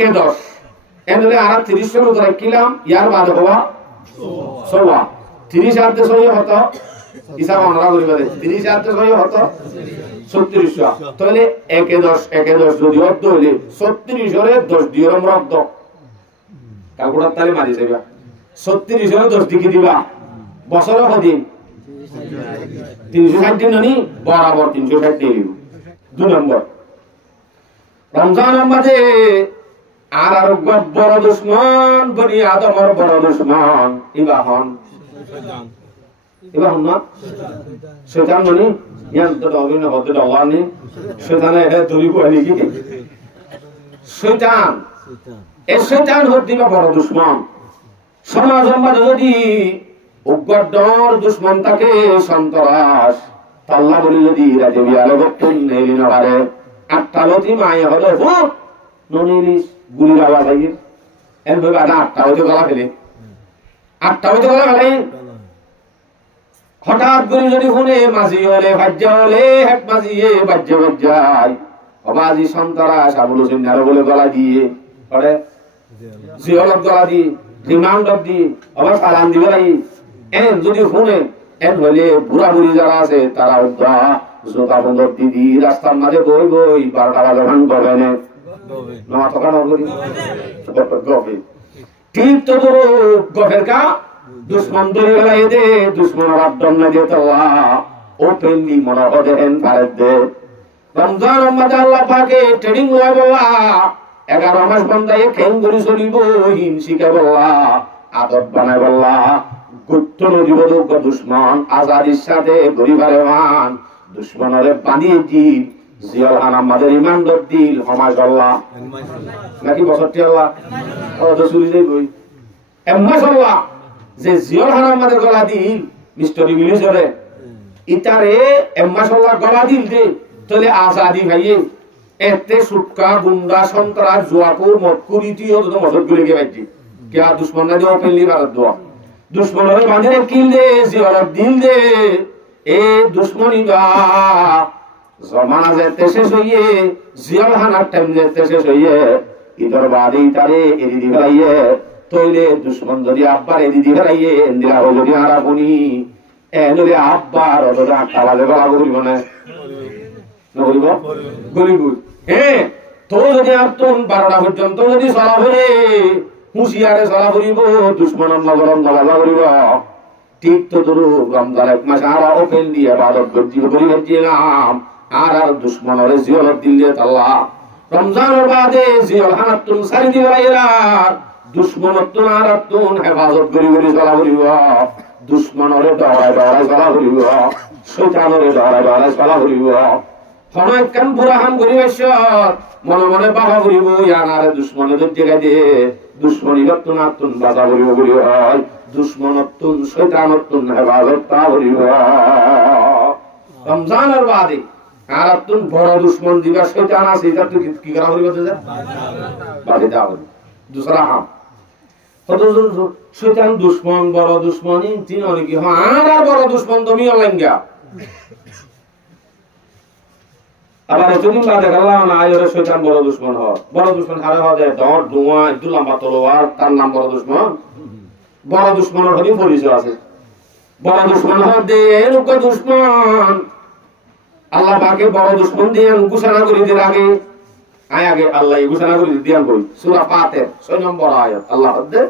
একে 10 এনলে আর 30 এর ধরে কিলাম ইয়ার বাদ হওয়া 16 30 আর 6 হতো হিসাব আমরা করিবা 30 আর 6 হতো 36 তাহলে একে 10 যদি অর্ধ হইলে 36 এর 10 দিয়ে আমরা অর্ধ ক্যালকুলেটর তালে মারি যাইবা 36 এর 10 দিকে দিবা বছরে কদিন 360 দিন ননি বরাবর 360 দিন দিব 2 নম্বর রমজান মাসে আর বড় দুশমন বনি আদমর বড় দুশমন ইবাহন না শয়তান ননি ইয়ান তো অবিন হতে দলানি শয়তানে এটা দড়ি কইলি কি শয়তান এই শয়তান হতে বড় দুশমন সমাজের মাঝে যদি উগ্রডর দুশমন থাকে সন্ত্রাস আল্লাহ বলি যদি রাজে বিয়ালে বক্তন নেই নবারে আটটা লতি মায়ে হলো হুট ননিলিস গুলি আওয়াজ আইয়ে এর ভাবে আটটা হইতে গলা ফেলে হঠাৎ করে যদি শুনে মাঝি হলে ভাজ্যা হলে হেট মাঝিয়ে বাজ্যে বাজ্যায় অবাজি সন্ত্রাস আবুল হোসেন আরো বলে গলা দিয়ে পরে জিয়লত গলা দিয়ে রিমান্ড দিয়ে আবার চালান দিবে লাগি এন যদি শুনে এন হইলে বুড়া বুড়ি যারা আছে তারা উদ্রা জোতা বন্ধ দিদি রাস্তার মাঝে বই 12টা বাজে ভাঙ গবে না নমা থকা নগরী গবে ঠিক তো গবের কা দুশ্মন ধরে গেলাই দে দুশ্মন আব্দন না দে তাল্লা ওপেনলি মনে হদে এন ভারত দে রমজান মাসে আল্লাহ পাকে ট্রেনিং লয় বলা 11 মাস বন্ধায় খেন করে চলিব হিন শিখে বলা আদত বানায় বলা গুপ্ত নদীবদক দুশ্মন আজাদির সাথে গরিবারে মান দুশ্মনরে বানিয়ে দিল জিয়াল হান আমাদের ইমানদার দিল হমাজ আল্লাহ নাকি বছরটি আল্লাহ ও তো চুরি যাইবই এমাস আল্লাহ যে জিয়াল হান আমাদের গলা দিল মিস্টার ইংলিশরে ইতারে এমাস আল্লাহ গলা দিল দে তাহলে আজাদি ভাইয়ে এতে সুটকা গুন্ডা সন্ত্রাস জুয়াকুর মতকুর ইতিও তো মদত গুলি গে বাইজি কে আর দুশ্মন না দেও পেলি ভারত দোয়া দুশ্মনরে বাঁধে কিল দে জিয়ালত দিল দে এ দুশ্মনী বা জমানা যেতে শেষ হইয়ে জিয়াল হানার টাইম যেতে শেষ হইয়ে ইদর বাদে তারে এদি দিবাইয়ে তইলে দুশ্মন যদি আব্বার এদি দিবাইয়ে এন্দিরা হল যদি আরা বনি এনরে আব্বার অতটা আটটা বাজে গলা করিব না নগরিব গরিব হ্যাঁ তো যদি আপন 12টা পর্যন্ত যদি চলা ভরে হুঁশিয়ারে চলা করিব দুশ্মনের নগরম গলা করিব ঠিক তো তোর রমজান 1 মাস আর ওপেন দিয়ে ইবাদত করিলাম আর দুশ্মনরে জিয়ালত দিলে আল্লাহ রমজানের বাদে জিয়াল হানাতুন সারি দিবাইরা দুশ্মনতুন আরাতুন হেফাজত করি চলা করিব দুশ্মনরে দৌড়ায় চলা করিব শয়তানরে দৌড়ায় চলা করিব সময় কান বুড়াহান করিবেশ্বর মনে মনে বাবা করিব ইয়ানারে দুশ্মনদের জায়গা দিয়ে দুশ্মনী নতুন আতুন বাধা করিব করিব দুশ্মনতুন শয়তানতুন হেফাজত তা করিব রমজানের বাদে আর তুন বড় দুশ্মন দিবা শয়তান আছে এটা তুই কি করা করিব যা বাদে দাও दूसरा হাম কত শয়তান দুশ্মন বড় দুশ্মনী তিন অনেক কি আর বড় দুশ্মন তুমি অলাঙ্গা আবার এতদিন বাদে আল্লাহ না আয়রে শয়তান বড় দুশ্মন হয় বড় দুশ্মন হারে হয় দর ধোঁয়া একটু লম্বা তলোয়ার তার নাম বড় দুশ্মনের হদি পরিচয় আছে বড় দুশ্মন হয় দে এরূপ দুশ্মন আল্লাহ পাকে বড় দুশ্মন দিয়ে ঘোষণা করে দিন আগে আল্লাহ ঘোষণা করে দিয়ান কই সূরা ফাতির 6 নম্বর আয়াত আল্লাহ বলে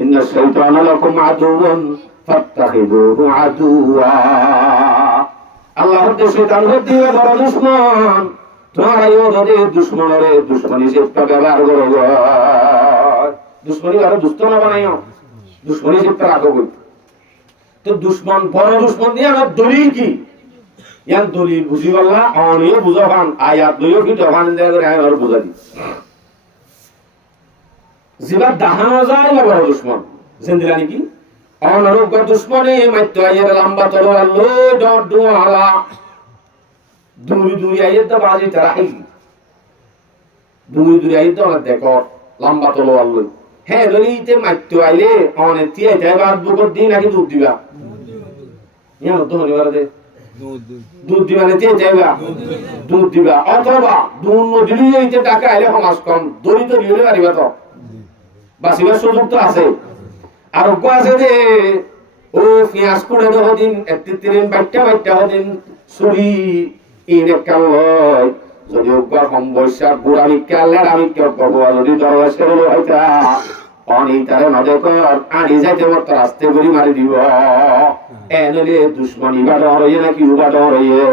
ইন্নাশ শাইতানা লাকুম আদুওয়ান ফাত্তাখিযুহু আদুওয়া আল্লাহ হতে শয়তান হতে বড় দুশ্মন তোমার এই ওরে দুশ্মনরে দুশ্মনী চেষ্টা ব্যবহার করো দুশ্মনী আর দুষ্ট না বানাইও দুশ্মনী চেষ্টা রাখো তো দুশ্মন বড় দুশ্মন দিয়ে আমার দলিল কি ইয়ান দলিল বুঝি বললা অনিও বুঝাবান আয়াত দইও কি জবান দেয় করে আর বুঝা দি জিবা দাহানো যায় না বড় দুশ্মন জিন্দিরা নাকি অনারোগ্য দুশ্মনে মাইতো আইয়ের লম্বা তলোয়ার লই ডট দুয়ালা দুই আইয়ের তো বাজি তারাই দুই আইয়ের তো দেখো লম্বা তলোয়ার লই হ্যাঁ লইতে মাইতো আইলে অনে তিয়া যাইবার বুকর দিন নাকি দুধ দিবা ইয়া তো হরিবার দে দুধ দিবা না তে যাইবা দুধ দিবা অথবা দুধ নদীর এইতে টাকা আইলে সমাজ কম দরিদ্র হইলে পারিবা তো বাঁচিবার সুযোগ তো আছে আরোগ্য আছে যে ও পেঁয়াজ করে দেওয়া দিন একটি তিন বাইটা হদিন চুরি ইন কাল লয় যদি অজ্ঞা কম বৈশাখ বুড়া মিক্কা লেড়া মিক্কা কবুয়া যদি দরবাসে বলো হইতা অনি তারে নদে কর আনি যাইতে মত রাস্তে গড়ি মারি দিব এনলে দুশ্মনী বা ডর হইয়ে নাকি উবা ডর হইয়ে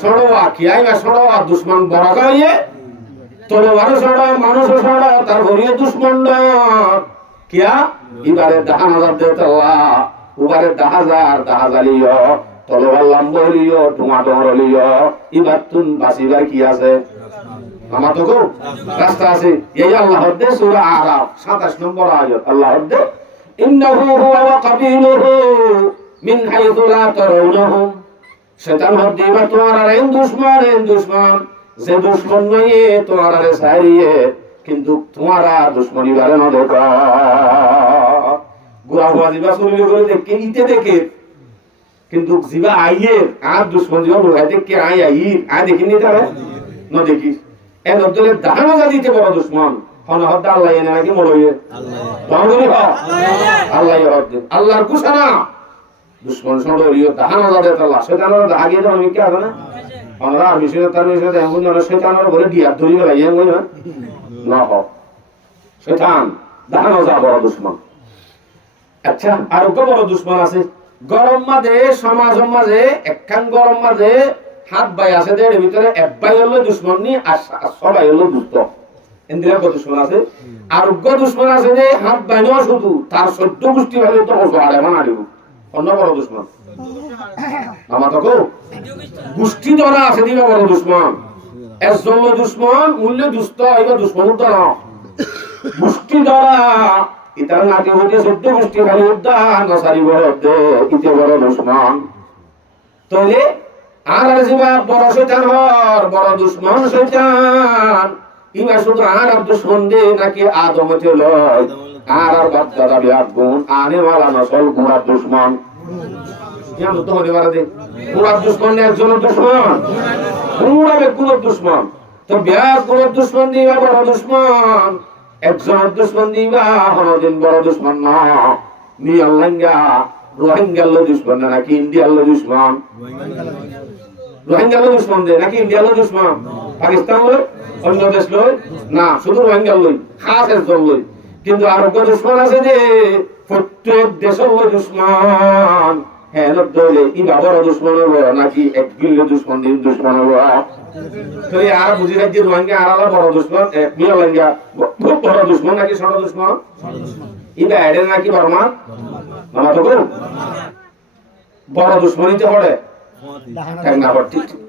সড়োয়া কিয়াই বা সড়োয়া দুশ্মন বড় হইয়ে তলোয়ারও সড়া মানুষও সড়া তার ভরিয়ে দুশ্মন কিয়া ইবারে 10,000 দেওয়া উবারে 10,000 লিও তলোয়ার লম্ব লিও ধোঁয়া ডর লিও ইবার তুন বাঁচিবার কি আছে আমার তো রাস্তা আছে এই আল্লাহর দে সূরা আরাফ 27 নম্বর আয়াত আল্লাহর দে ইন্নাহু হুয়া ওয়া কাবিলুহু মিন হাইথু লা তারাউনাহুম শয়তান হদ্দি বা তোমার দুশমন যে দুশ্মন নয়ে তোমার সারিয়ে কিন্তু তোমারা দুশ্মনী বারে না দেখা গুয়া হুয়া দিবা শুরু করে দেখে ইতে দেখে কিন্তু জিবা আইয়ে আর দুশ্মন জিবা লোহাই দেখে আই দেখিনি তারা না দেখি এর অন্তরে দাহানো দিতে বড় দুশ্মন হন হদ্দা আল্লাহ এনে নাকি মরইয়ে আল্লাহর কুসানা দুশ্মন সড়রিও দাহানো যাদের আল্লাহ শয়তানের দাগিয়ে দাও আমি কি আছে না আমরা মিশরে তার মিশরে এমন জন শয়তানের ঘরে দিয়া ধরি লাগাই এমন না হোক শয়তান দাহানো যা বড় দুশ্মন আচ্ছা আর বড় দুশ্মন আছে গরম মাঝে সমাজ মাঝে একখান গরম মাঝে হাত ভাই আছে যে এর ভিতরে এক ভাই হলো দুশ্মন নি আর সবাই হলো দুষ্ট ইন্দ্রিয় দুশ্মন আছে আর দুশ্মন আছে যে হাত ভাই নয় শুধু তার 14 গোষ্ঠী ভালো তো আর এমন আড়িব অন্য বড় দুশ্মন আমার তো গোষ্ঠী ধরা আছে দিবা বড় দুশ্মন একজন দুশ্মন মূল্য দুষ্ট এবার দুশ্মন ধরা গোষ্ঠী ধরা ইতার নাতি হতে 14 গোষ্ঠী ভালো উদ্যান সারি বড় ইতে বড় দুশ্মন তাহলে আর জিবা বড় শয়তান হর বড় দুশ্মন শয়তান ইবা শুধু আর দুশ্মন দে নাকি আদমতে লয় আর বাচ্চা দাবি আগুন আনে वाला নসল গুড়া দুশ্মন ইয়াম তো হতে পারে দে গুড়া দুশ্মন একজন দুশ্মন গুড়া বেকুল দুশ্মন তো বিয়া গুড়া দুশ্মন দিবা বড় দুশ্মন একজন দুশ্মন দিবা হরদিন বড় দুশ্মন না মি আল্লাহঙ্গা রোহিঙ্গার দুশ্মন নাকি ইন্ডিয়ার দুশ্মন রোহিঙ্গার দুশ্মন দে নাকি ইন্ডিয়ার দুশ্মন পাকিস্তান লই অন্য দেশ লই না শুধু রোহিঙ্গার লই খাস একজন লই কিন্তু আর দুশ্মন আছে যে প্রত্যেক দেশের দুশ্মন হ্যাঁ দলে ই বাবার দুশ্মন নাকি এক গিল্লে দুশ্মন দিন দুশ্মন তো আর বুঝি রাজ্যে রোহিঙ্গা আর বড় দুশ্মন এক মিয়াঙ্গা খুব বড় দুশ্মন নাকি ছোট দুশ্মন ইবা এডে নাকি বর্মা মামা তো বড় দুশ্মনীতে পড়ে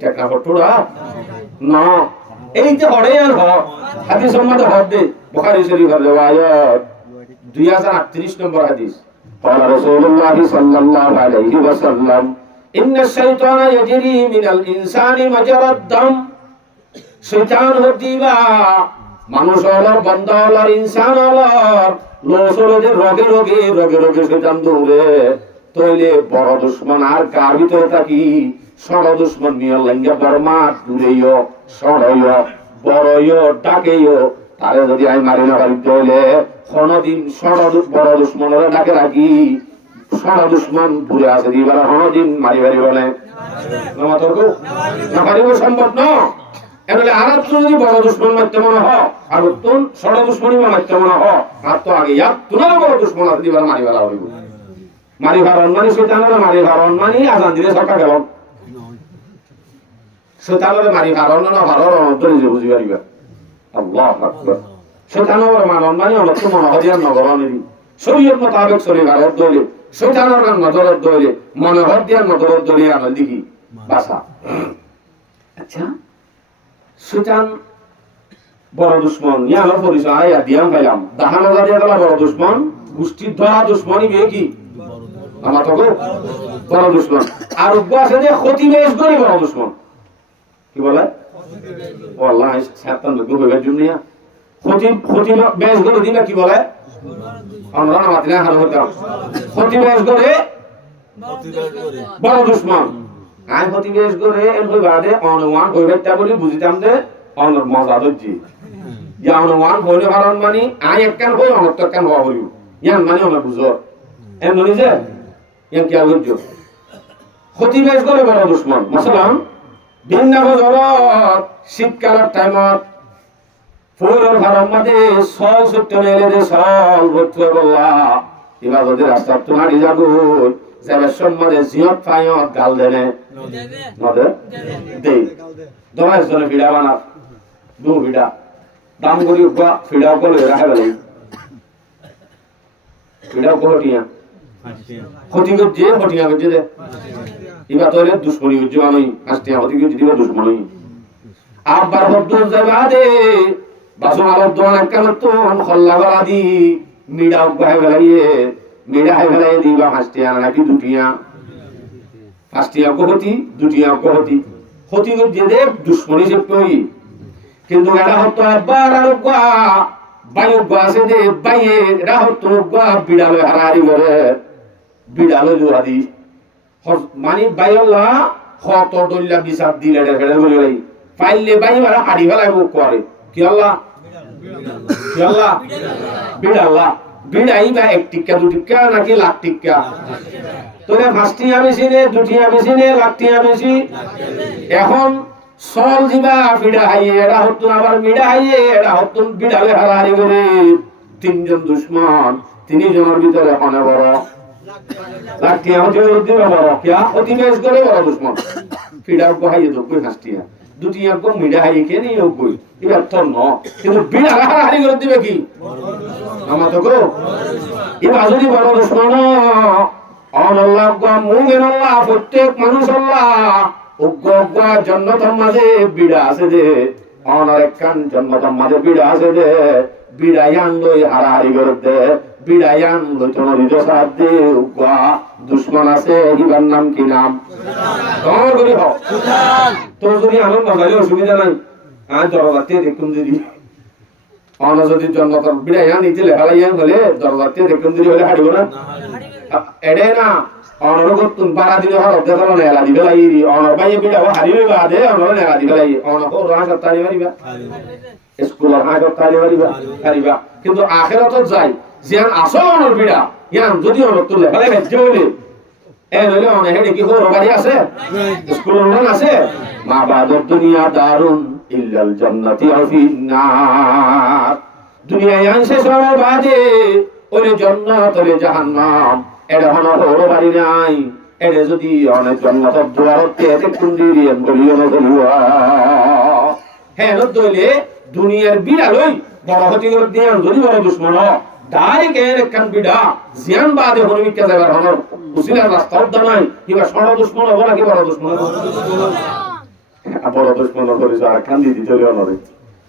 টেকনাফটোরা না এইতে পড়ে আর হাদিস সম্মত হদে বুখারী শরীফের রিওয়ায়াত 2038 নম্বর হাদিস قال رسول الله صلى الله عليه وسلم ان الشيطان يجري من الانسان مجرى الدم শয়তান হদিবা মানুষ হলার বান্দা হলার ইনসান হলার লোসরে রোগে শয়তান দৌড়ে তইলে বড় দুশ্মন আর কার ভিতরে থাকি ষড় দুশ্মন নিয়ে লঙ্গা বর্মা দূরেইও ষড়ইও বড়ইও ডাকেইও তারে যদি আমি মারি না পারি তইলে কোনদিন বড় দুশ্মনের ডাকে রাখি ষড় দুশ্মন দূরে আছে দিবার কোনদিন মারি বাড়ি বলে না পারিব সম্ভব না এবারে আর যদি বড় দুশ্মন মারতে মনে হয় আর তুন ষড় দুশ্মনী মারতে মনে হয় আর তো আগে তুনার বড় দুশ্মন আছে দিবার মারি বেলা হইব মারি ভারণ মানে শয়তানের মারি ভারণ মানে আজান দিলে সকাল গেল শয়তানের মারি ভারণ না ভারণ অন্তরে যে বুঝি পারিবা আল্লাহু আকবার শয়তানের মারণ মানে অন্ত মনে হয় আর নগর নেই শরীয়ত মোতাবেক চলে ভারত দলে শয়তানের নজরত দলে মনে হয় দিয়া নজরত দলে আমল দেখি বাসা আচ্ছা শয়তান বড় দুশ্মন ইয়া আমার পরিচয় আয়া দিয়াম পাইলাম দাহানো জাতীয় বড় দুশ্মন গোষ্ঠী ধরা দুশ্মনী বিয়ে কি আমার তো বড় দুশ্মন আর আছে যে ক্ষতি বেশ করে বড় দুশ্মন কি বলে ও আল্লাহ শয়তান গুবের জন্য ক্ষতি বেশ করে দিলে কি বলে আমরা মাতিলে হার হতাম ক্ষতি বেশ করে বড় দুশ্মন আই প্রতিবেশ করে কই বাদে অনুমান কইবেটা বলি বুঝিতাম যে অনর মজা দজি ইয়া অনুমান কইলে কারণ মানে আই একখান কই অনর তো একখান হওয়া বলি ইয়ান মানে অনর বুঝো এন ননি যে ইয়ান কি আগুজ প্রতিবেশ করে বড় দুশ্মন মাসালাম ভিন্ন বজরত শীতকালের টাইমত ফুলের ফার্ম মাঝে সল সত্য নেলে যে সল ভর্তি বললা এবার যদি রাস্তা তো হাঁটি যাবো যাবে সম্মানে জিয়ত ফাইয়ত গাল দেনে নদে দেই দমাইছ জনে ভিড়া বানা দু ভিড়া দাম করি উপা ভিড়াও করে রাখা গেল ভিড়াও কোটিয়া ক্ষতি করছে ক্ষতিয়া করছে দে এবার তো দুশ্মনী হচ্ছে আমি আসতে ক্ষতি করছে দিবা দুশ্মনী আবার বদল যাবে আদে বাসু আলোর দোয়ান একখান তো খল্লা গলা দি মিড়া উপায় বেলাইয়ে মিড়া হাই বেলাইয়ে দিবা হাসটিয়া নাকি দুটিয়া হাসটিয়া কহতি দুটিয়া কহতি ক্ষতি করছে দে দুশ্মনী সে কই কিন্তু এটা হতো একবার আর বায়ু আছে দে বাইয়ে এটা হতো বিড়ালে হারাহারি করে বিড়ালে জোড়া দি মানে বাইলা হত দল্লা বিচার দিলে ফেলে বলে পাইলে বাই মারা হাড়ি ফেলাই করে কি আল্লাহ কি আল্লাহ বিড়াল্লাহ বিড়াই বা এক টিক্কা দু টিক্কা নাকি লাখ টিক্কা তোরে ফাঁসটিয়া বেশি রে দুটিয়া বেশি রে লাখটিয়া বেশি এখন সল দিবা বিড়া হাইয়ে এরা হতো আবার বিড়া হাইয়ে এরা হতো বিড়ালে হারাহারি করে তিনজন দুশ্মন তিনজনের ভিতরে অনেক বড় লাখটিয়া হচ্ছে বড় কিয়া অতিবেশ করে বড় দুশ্মন ফিডাও হাইয়ে তো কই ফাঁসটিয়া দুটি একদম মিডা হাইয়ে কে নিয়ে কই এবার তো ন কিন্তু বিড়া হারাহারি করে দিবে কি আমার তো গো এবার যদি বড় দুশ্মন অনল্লাহ মুমিন আল্লাহ প্রত্যেক মানুষ আল্লাহ উগ্র জন্নতের মাঝে বিড়া আছে যে অনার একখান জন্নতের মাঝে বিড়া আছে যে বিড়াইয়ান লই হারাহারি করতে বিড়াইয়ান লই তোমার নিজের সাথে উগ্র দুশ্মন আছে এবার নাম কি নাম তোমার করি হোক তো যদি আমার মজালে অসুবিধা নাই আর দরজাতে দেখুন দিদি অনা যদি জন্নতের বিড়াইয়ান নিচে লেখালাইয়ান হলে দরজাতে দেখুন দিদি হলে হারিব না এডে না অনর গতুন বাড়া দিলে হরতে চলো নেলা দিবে লাগি অনর বাইয়ে বিড়াও হারিবে বাদে অনর নেলা দিবে লাগি অনর কো রাহ সপ্তাহে মারিবা স্কুলের হাঁ সপ্তাহে মারিবা হারিবা কিন্তু আখিরাতত যাই যেন আসল অনর বিড়া ইয়ান যদি অনর তুলে ফেলে ভেজে হইলে এ হইলে অনেক হেডে কি হর বাড়ি আছে স্কুলের উড়ান আছে মা বাদর দুনিয়া দারুন ইল্লাল জান্নাতি আফিন নার দুনিয়া ইয়ান শেষ হওয়ার বাদে ওরে জান্নাত ওরে জাহান্নাম এটা হলো বড় বাড়ি নাই এটা যদি অনেক জন্মত দুয়ারতে এতে কুন্দিরিয়ান বলিও না বলুয়া হ্যাঁ দইলে দুনিয়ার বিড়ালই বড় হতি করে দিয়ান যদি বড় দুশ্মন ডাইরেক্ট এর একখান বিড়া জিয়ান বাদে হরমিকা যাবার হলো উসিলার রাস্তা উদ্দা নাই কিবা বড় দুশ্মন হবো নাকি বড় দুশ্মন বড় দুশ্মন করে আর খান দিদি চলে অনরে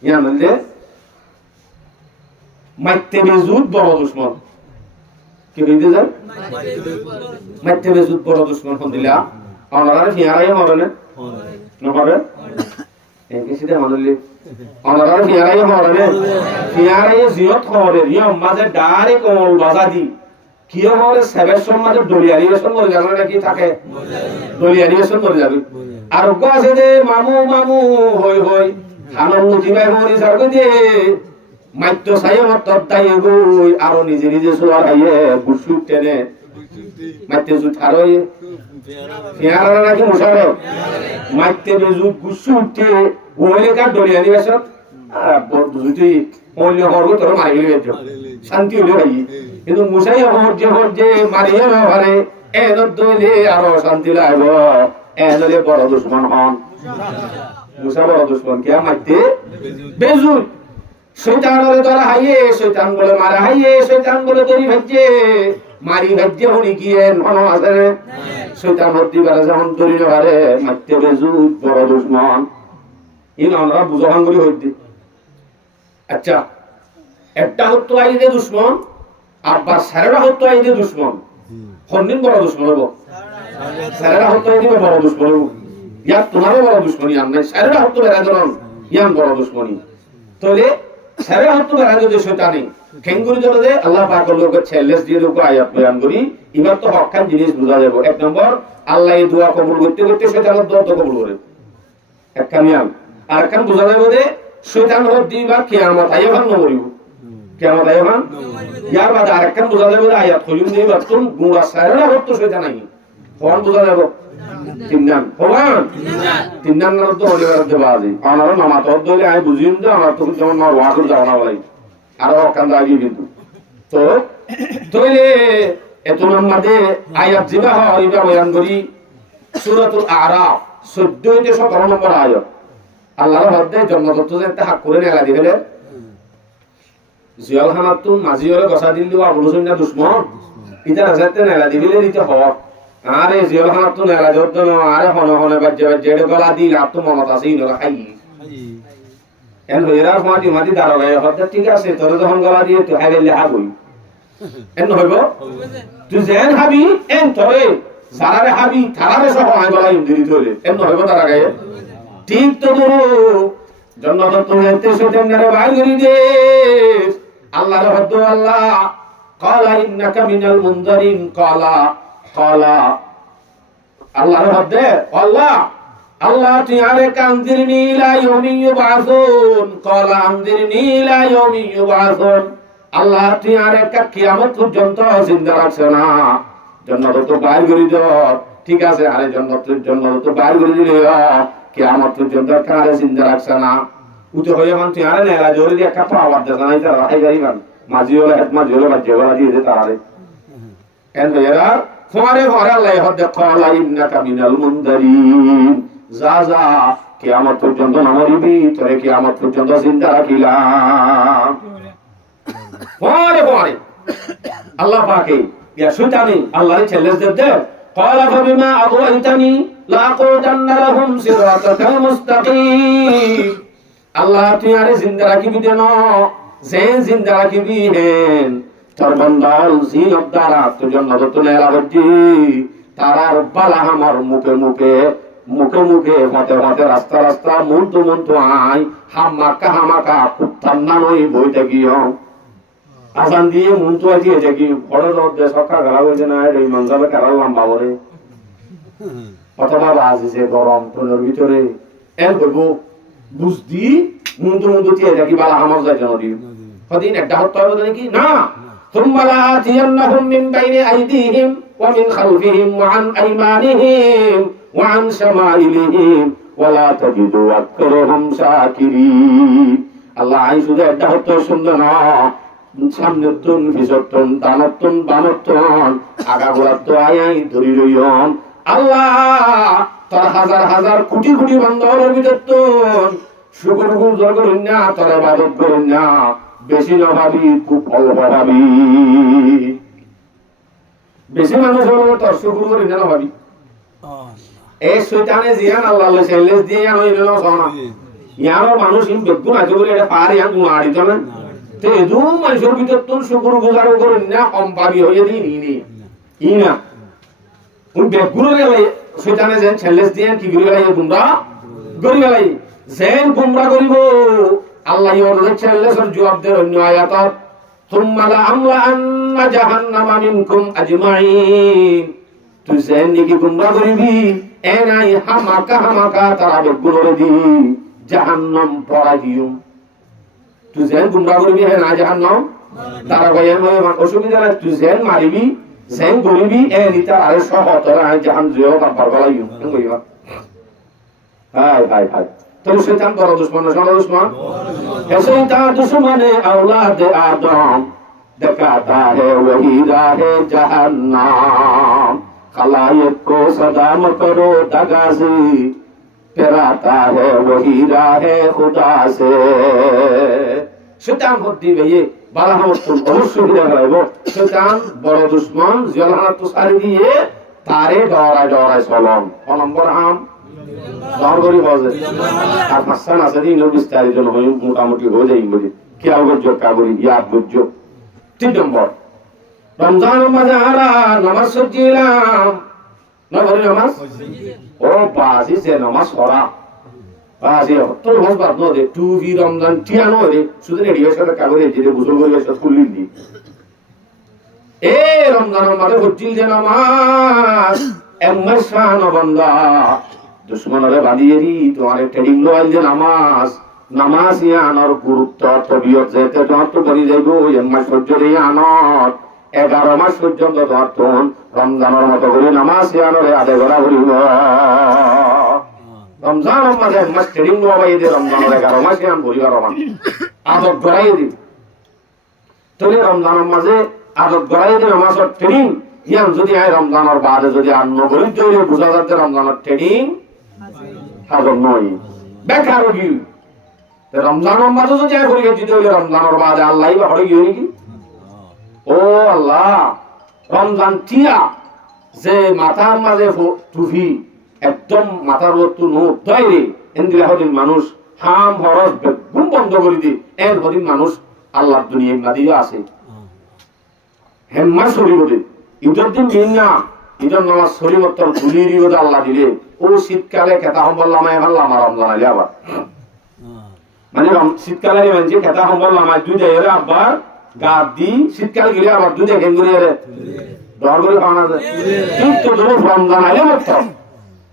ইয়ান যে মাইতে বেজুদ বড় দুশ্মন কি কইতে যান মাইতে বেজুদ বড় দুশ্মন কোন দিলা অনরারে ফিয়ারাই মরনে নপাবে একে সিধা মানলি অনরারে ফিয়ারাই মরনে ফিয়ারাই জিয়ত করে নিয়ম মাঝে ডারে কোল বাজা দি কি হরে সেবের সমাজে দলিয়ারি বেশন করে জানা নাকি থাকে দলিয়ারি বেশন করে যাবে আর গো আছে যে মামু মামু হই হই আনন্দ দিবাই মরি সারগো দিয়ে মাইত্য সাইয়ে মতর দাইয়ে গই আর নিজে নিজে সোয়ার আইয়ে গুসু টেনে মাইতে জুত আরই ফিয়ারা নাকি মুসারে মাইতে বেজু গুসু উঠে ওইলে কা দলিয়ানি বেশন বুঝুতি ওইলে হরগো তোর মারি গেছে শান্তি হইলো ভাই কিন্তু মুসাই হরজে মারিয়ে না পারে এর দইলে আর শান্তি লাগবে এনলে বড় দুশমন হন মুসা বড় দুশমন কে মাইতে বেজু শয়তান বলে ধরা হাইয়ে শয়তান বলে মারা হাইয়ে শয়তান বলে দড়ি ভাজ্যে মারি ভাজ্যে হনি কি মন আছে শয়তান হতি বারে যখন দড়ি ধরে মারতে বেজু বড় দুশমন ইন আমরা বুঝান করি হইতে আচ্ছা একটা হতো আইদে দুশমন আবার সারেরা হতো আইদে দুশমন কোনদিন বড় দুশমন হবো সারেরা হতো আইদে বড় দুশমন হবো ইয়া তোমারও বড় দুশমনি আর নাই সারেরা হতো বেড়া ধরন ইয়ান বড় দুশমনি তাহলে সারে হতো বেড়া যদি শয়তানি খেঙ্গুরি ধরে আল্লাহ পাকের লোক চ্যালেঞ্জ দিয়ে লোক আয়াত বয়ান করি এবার তো হকখান জিনিস বোঝা যাবে। এক নম্বর, আল্লাহ এই দোয়া কবুল করতে করতে শয়তানের দোয়া তো কবুল করে একখান নিয়ম। আর একখান বোঝা যাবে যে শয়তান হল দিবা কিয়ামত আইয়ান নমরিব, কিয়ামত আইয়ান ইয়ার বাদে আরেকখান বোঝা যাবে যে আয়াত করিম দিয়ে বাতুন গুড়া সারা হত শয়তান নাই কোন বোঝা যাবে তিন নাম হবান তিন নাম না তো অলিবার দেবা আছে আমার নামাজ ধরে আমি বুঝিম যে আমার তো যেমন আমার ওয়াজ যাওয়া না বলাই আরো অকান দাঁড়িয়ে কিন্তু তো তইলে এত নামাজে আয়াত জিবা হয় এটা বয়ান করি সূরাতুল আরাফ 14 থেকে 17 নম্বর আয়াত। আল্লাহর হদ্দে জন্মদত্ত যে একটা হাক করে নেলা দিলে জিয়াল খানাতুন মাজিওরে গসা দিল্লি আবুল হোসেন না দুশমন ইতা রাজাতে নেলা দিলে দিতে হওয়া আরে জিয়াল খানাতুন নেলা যত আরে হনে হনে বাজে বাজে গলা দিল আপ তো মনত আছে ইনরা খাই এন হইরা মাটি দাঁড়ালে হদ্দে ঠিক আছে তোর যখন গলা দিয়ে তো হাইলে হাবই এন হইব তুই যেন হাবি এন তোরে সারারে হাবি থারারে সহ আই গলা ইন্দিরি তোলে এন হইব তার আগে ঠিক তো জন্নত হইতে সেদিনরে বাইরে দে আল্লাহর হদ্দ আল্লাহ ক্বালা ইন্নাকা মিনাল মুনজারিন ক্বালা আল্লাহর হদ্দে আল্লাহ তুই কানজিরনি ইলা ইয়াউমি ইউবাসুন ক্বালা আনজিরনি ইলা ইয়াউমি ইউবাসুন আল্লাহ তুই কিয়ামত পর্যন্ত জিন্দা রাখছ না জন্নত তো বাইরে করে দাও ঠিক আছে আরে জন্নত তো বাইরে করে দিলে কিয়ামত পর্যন্ত কারে জিন্দা রাখছ না উতে হয়ে মান তুই আরে নেলা জোরে দিয়ে একটা পাওয়ার দেছ না এটা রাখাই যাইবান মাঝি হলো বাজে গলা দিয়ে দে তারারে এন এরা ফরে আল্লাহ হদ্দে ক্বালা ইন্নাকা মিনাল মুনজারিন যা কিয়ামত পর্যন্ত নমরিবি তোরে কিয়ামত পর্যন্ত জিন্দা রাখিলাম। পরে আল্লাহ পাকে ইয়া শয়তানি আল্লাহর চ্যালেঞ্জ দিতে ক্বালা ফাবিমা আগওয়াইতানি লাআকুদান্না লাহুম সিরাতাকাল মুস্তাকিম আল্লাহ তুই আরে জিন্দা রাখিবি দেন যে জিন্দা রাখিবি হেন তোর বন্দাল জিনত দ্বারা তোর জন্য তো নেলা হচ্ছি তারার বালা আমার মুখে মতে রাস্তা মন্তু আই হামাকা কুত্তান্না নই বইতে গিয়ে আসান দিয়ে মন্তু আছে দেখি বড় রোদে সকাল গলা হয়েছে না এই মঞ্জালে কারাল লম্বা বলে অথবা বাজিছে গরম তোর ভিতরে এর করবো বুঝদি মন্তু দিয়ে দেখি বালা আমার যাইতে নদী কদিন একটা হত্যা হবে নাকি না ثم لآتينهم من بين أيديهم ومن خلفهم وعن أيمانهم وعن شمائلهم ولا تجد أكثرهم شاكرين আল্লাহ আই শুধু একটা হত্যা শুনলো না সামনেতন পিছতন ডানতন বামতন আগাগোড়াত আই ধরি রইয়ন আল্লাহ তোর হাজার কোটি বান্ধবের ভিতরতন শুকর গুজার করেন না তোর ইবাদত করেন না বেশি না ভাবি খুব অল্প ভাবি বেশি মানুষ হলো তোর শুকর করেন না ভাবি এই শয়তানে জিয়ান আল্লাহ চ্যালেঞ্জ দিয়ে হইল সোনা ইয়ারো মানুষ ইন বেগুন আছে বলে এটা পারে ইয়ান গুণাড়ি তো না তে দুম মানুষের ভিতর তোর শুকর গুজার করেন না কম পাবি হয়ে দিই ইনা ওই বেগুন গেলে শয়তানে যেন চ্যালেঞ্জ দিয়ে কি করি গেলাই গুমরা করি গেলাই যেন গুমরা করিব আল্লাহ ওর চ্যালেঞ্জের জবাব দেন অন্য আয়াত সুম্মা লাআমলা জাহান্নামা মিনকুম আজমাইন তুই যেন নাকি গুমরা করিবি এ নাই হামাকা তারা বেগুনরে দি জাহান্নাম পড়া দিও তুই যেন গুমরা করিবি হে না জাহান্নাম তারা কইয়া হয় অসুবিধা নাই তুই যেন মারিবি যেন করিবি এ নিতা আর সহত আর জাহান জিও কাপড় গলাইও কইবা হাই তোর শয়তান বড় দুশমন है शैतान दुश्मन औलाद आदम दिखाता है वही राह जहन्नम खलायक को सलाम करो दगा से फिराता है वही राह खुदा से शैतान होती है বালা হস্তন অবশ্যই হিরা হইব শয়তান বড় দুশমন জলহানা তো সারি দিয়ে তারে ডরায় চলন নম্বর আম দরগরি বাজে আর হাসান আসেনি বিস্তারিত নয় মোটামুটি হয়ে যাই বলি কি আবর্জ কাবরি ইয়াদ বুঝ 3 নম্বর রমজান মাঝে আরা নামাজ সজিলাম না বলি নামাজ ও বাজি যে নামাজ পড়া আসে তোর হসবাদ ন দে টুভি রমজান টিয়া ন রে শুধু রেডিও সাথে কাগরে যে গোসল করে সব খুললি দি এ রমজানের মাঝে হচ্ছিল যে নামাজ এমন শান বান্দা দুশ্মনরে বাঁধিয়ে দি তোমার ট্রেনিং লয় যে নামাজ নামাজ ইয়ানোর গুরুত্ব তবিয়ত যেতে তোমার তো বলি যাইব এমন সহ্য দিয়ে আনত 11 মাস পর্যন্ত তোমার তখন রমজানের মতো করে নামাজ ইয়ানোরে আদায় করা করিব রমজানের মাঝে মাস ট্রেনিং লবাই দিয়ে রমজানের 11 মাস ইয়ান বলিবার রমান আদত গড়াই দি তবে রমজানের মাঝে আদত গড়াই দিয়ে নামাজের ট্রেনিং ইয়ান যদি আয় রমজানের বাদে যদি আর নগরী তৈরি বোঝা যাচ্ছে রমজানের ট্রেনিং হাজর নয় বেকার কি রমজানের মাঝে যদি আয় করে গেছি তাহলে রমজানের বাদে আল্লাহ বা হয়ে গিয়ে নাকি ও আল্লাহ রমজান টিয়া যে মাথার মাঝে টুপি একদম মাথার বস্তু নোট তৈরি এনদিলা হদিন মানুষ হাম হরস বেগুম বন্ধ করে দি এর হদিন মানুষ আল্লাহর দুনিয়া মাদিও আছে হেম্মা শরীরে ঈদের দিন দিন না ঈদের নামাজ শরীরতর গুলির ঈদ আল্লাহ দিলে ও শীতকালে খেতা সম্বল লামায় ভাল্লাম রমজান আলী আবার মানে শীতকালে মানে খেতা সম্বল লামায় দুই দেয় আবার গা দি শীতকালে গেলে আবার দুই দেখেন ঘুরে ডর করে পাওয়া যায় কিন্তু ধরো রমজান আলী মতো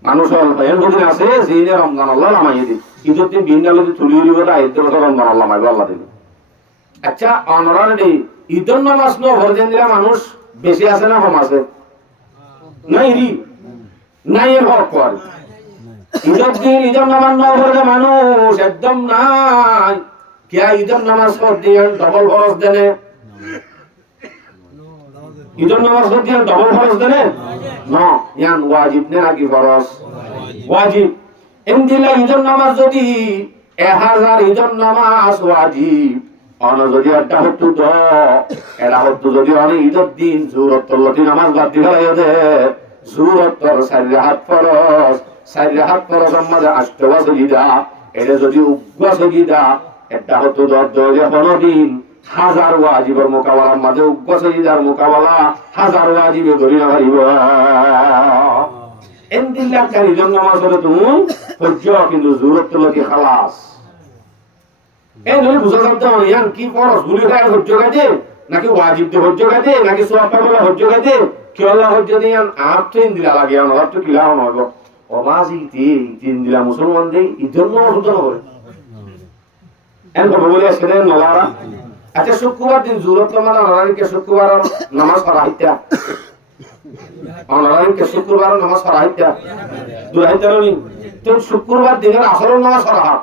মানুষ এর দিন আছে যে রমজান আল্লাহ লামাইয়ে দিই ঈদের দিন দিন ডালে তুলি উড়িবটা ঈদের কথা রমজান আল্লাহ মাইব আল্লাহ দিলে আচ্ছা অনারারি ঈদের নামাজ ন ভর দিন দিলা মানুষ বেশি আছে না কম আছে নাই রি নাই এর হক কর ঈদের দিন ঈদের নামাজ ন ভরে মানুষ একদম নাই কিয়া ঈদের নামাজ পড় দিয়ে ডবল খরচ দেনে ঈদের নামাজ পড় দিয়ে ডবল খরচ দেনে না ইয়ান ওয়াজিব নে নাকি ফরজ ওয়াজিব এমদিলা ঈদের নামাজ যদি 1000 ঈদের নামাজ ওয়াজিব অন যদি একটা হতো তো এরা হতো যদি অনেক ঈদের দিন জুরত্তর লতি নামাজ বাদ দিয়ে দে জুরত্তর 4 হাত ফরজ 4 হাত ফরজ আমাদের 8 ওয়াজ সজিদা এটা যদি উগ্র সজিদা একটা হতো 10 দিন 1000 ওয়াজিবের মোকাবেলার মাঝে উগ্র সজিদার মোকাবেলা 1000 ওয়াজিবে ধরি না পারিব এমদিল্লাহ কারি জন্য নামাজ পড়ে তুমি হজ্জ কিন্তু জুরত্তর লতি খালাস এই নই বুঝা যাচ্ছে ইয়ান কি ফরজ গুলি খায় হজ্জ গাতে নাকি ওয়াজিব দে হজ্জ গাতে নাকি সওয়াব পাবলা হজ্জ গাতে কি আল্লাহ হজ্জ দিয়ান আর তিন দিলা লাগে আর তো কিলাও নয় গো ওমাজি তিন দিলা মুসলমান দেই ইজন্য হতো না করে এন তো বলে সেরে নলারা আচ্ছা শুক্রবার দিন জুরত মানে অনারিকে শুক্রবার নামাজ পড়া হইতা অনারিকে শুক্রবার নামাজ পড়া হইতা দুরাইতা নি তো শুক্রবার দিনের আসর নামাজ পড়া হয়